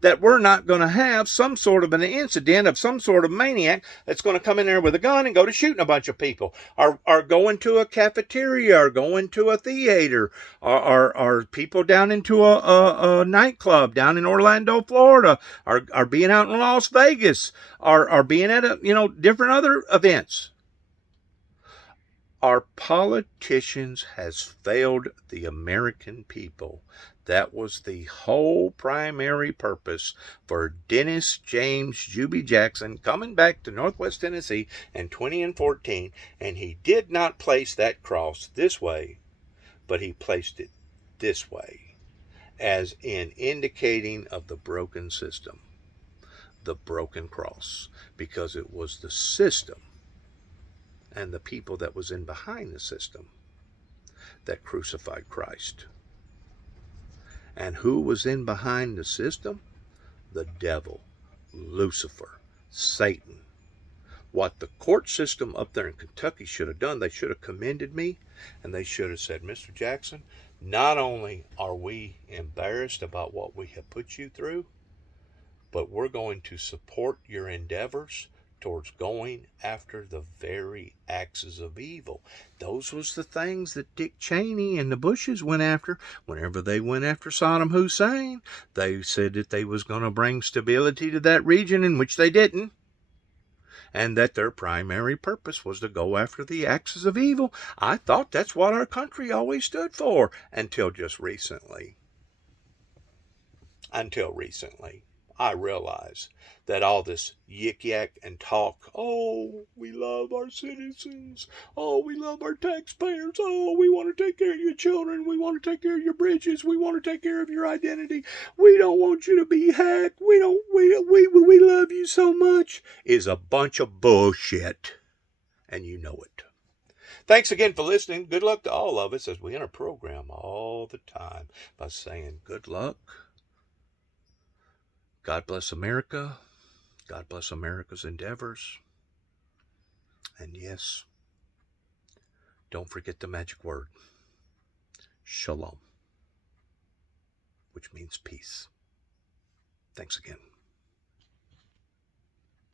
that we're not going to have some sort of an incident of some sort of maniac that's going to come in there with a gun and go to shooting a bunch of people, or going to a cafeteria, or going to a theater, or people down into a nightclub down in Orlando, Florida, or being out in Las Vegas, or being at different other events. Our politicians has failed the American people. That was the whole primary purpose for Dennis James Juby Jackson coming back to Northwest Tennessee in 2014, and he did not place that cross this way, but he placed it this way, as in indicating of the broken system, the broken cross, because it was the system and the people that was in behind the system that crucified Christ. And who was in behind the system? The devil, Lucifer, Satan. What the court system up there in Kentucky should have done, they should have commended me, and they should have said, Mr. Jackson, not only are we embarrassed about what we have put you through, but we're going to support your endeavors towards going after the very axes of evil. Those was the things that Dick Cheney and the Bushes went after. Whenever they went after Saddam Hussein, they said that they was going to bring stability to that region, in which they didn't, and that their primary purpose was to go after the axes of evil. I thought that's what our country always stood for, until just recently. I realize that all this yik-yak and talk, oh, we love our citizens, oh, we love our taxpayers, oh, we want to take care of your children, we want to take care of your bridges, we want to take care of your identity, we don't want you to be hacked, we love you so much, is a bunch of bullshit, and you know it. Thanks again for listening. Good luck to all of us as we end our program all the time by saying good luck. God bless America. God bless America's endeavors. And yes, don't forget the magic word, shalom, which means peace. Thanks again.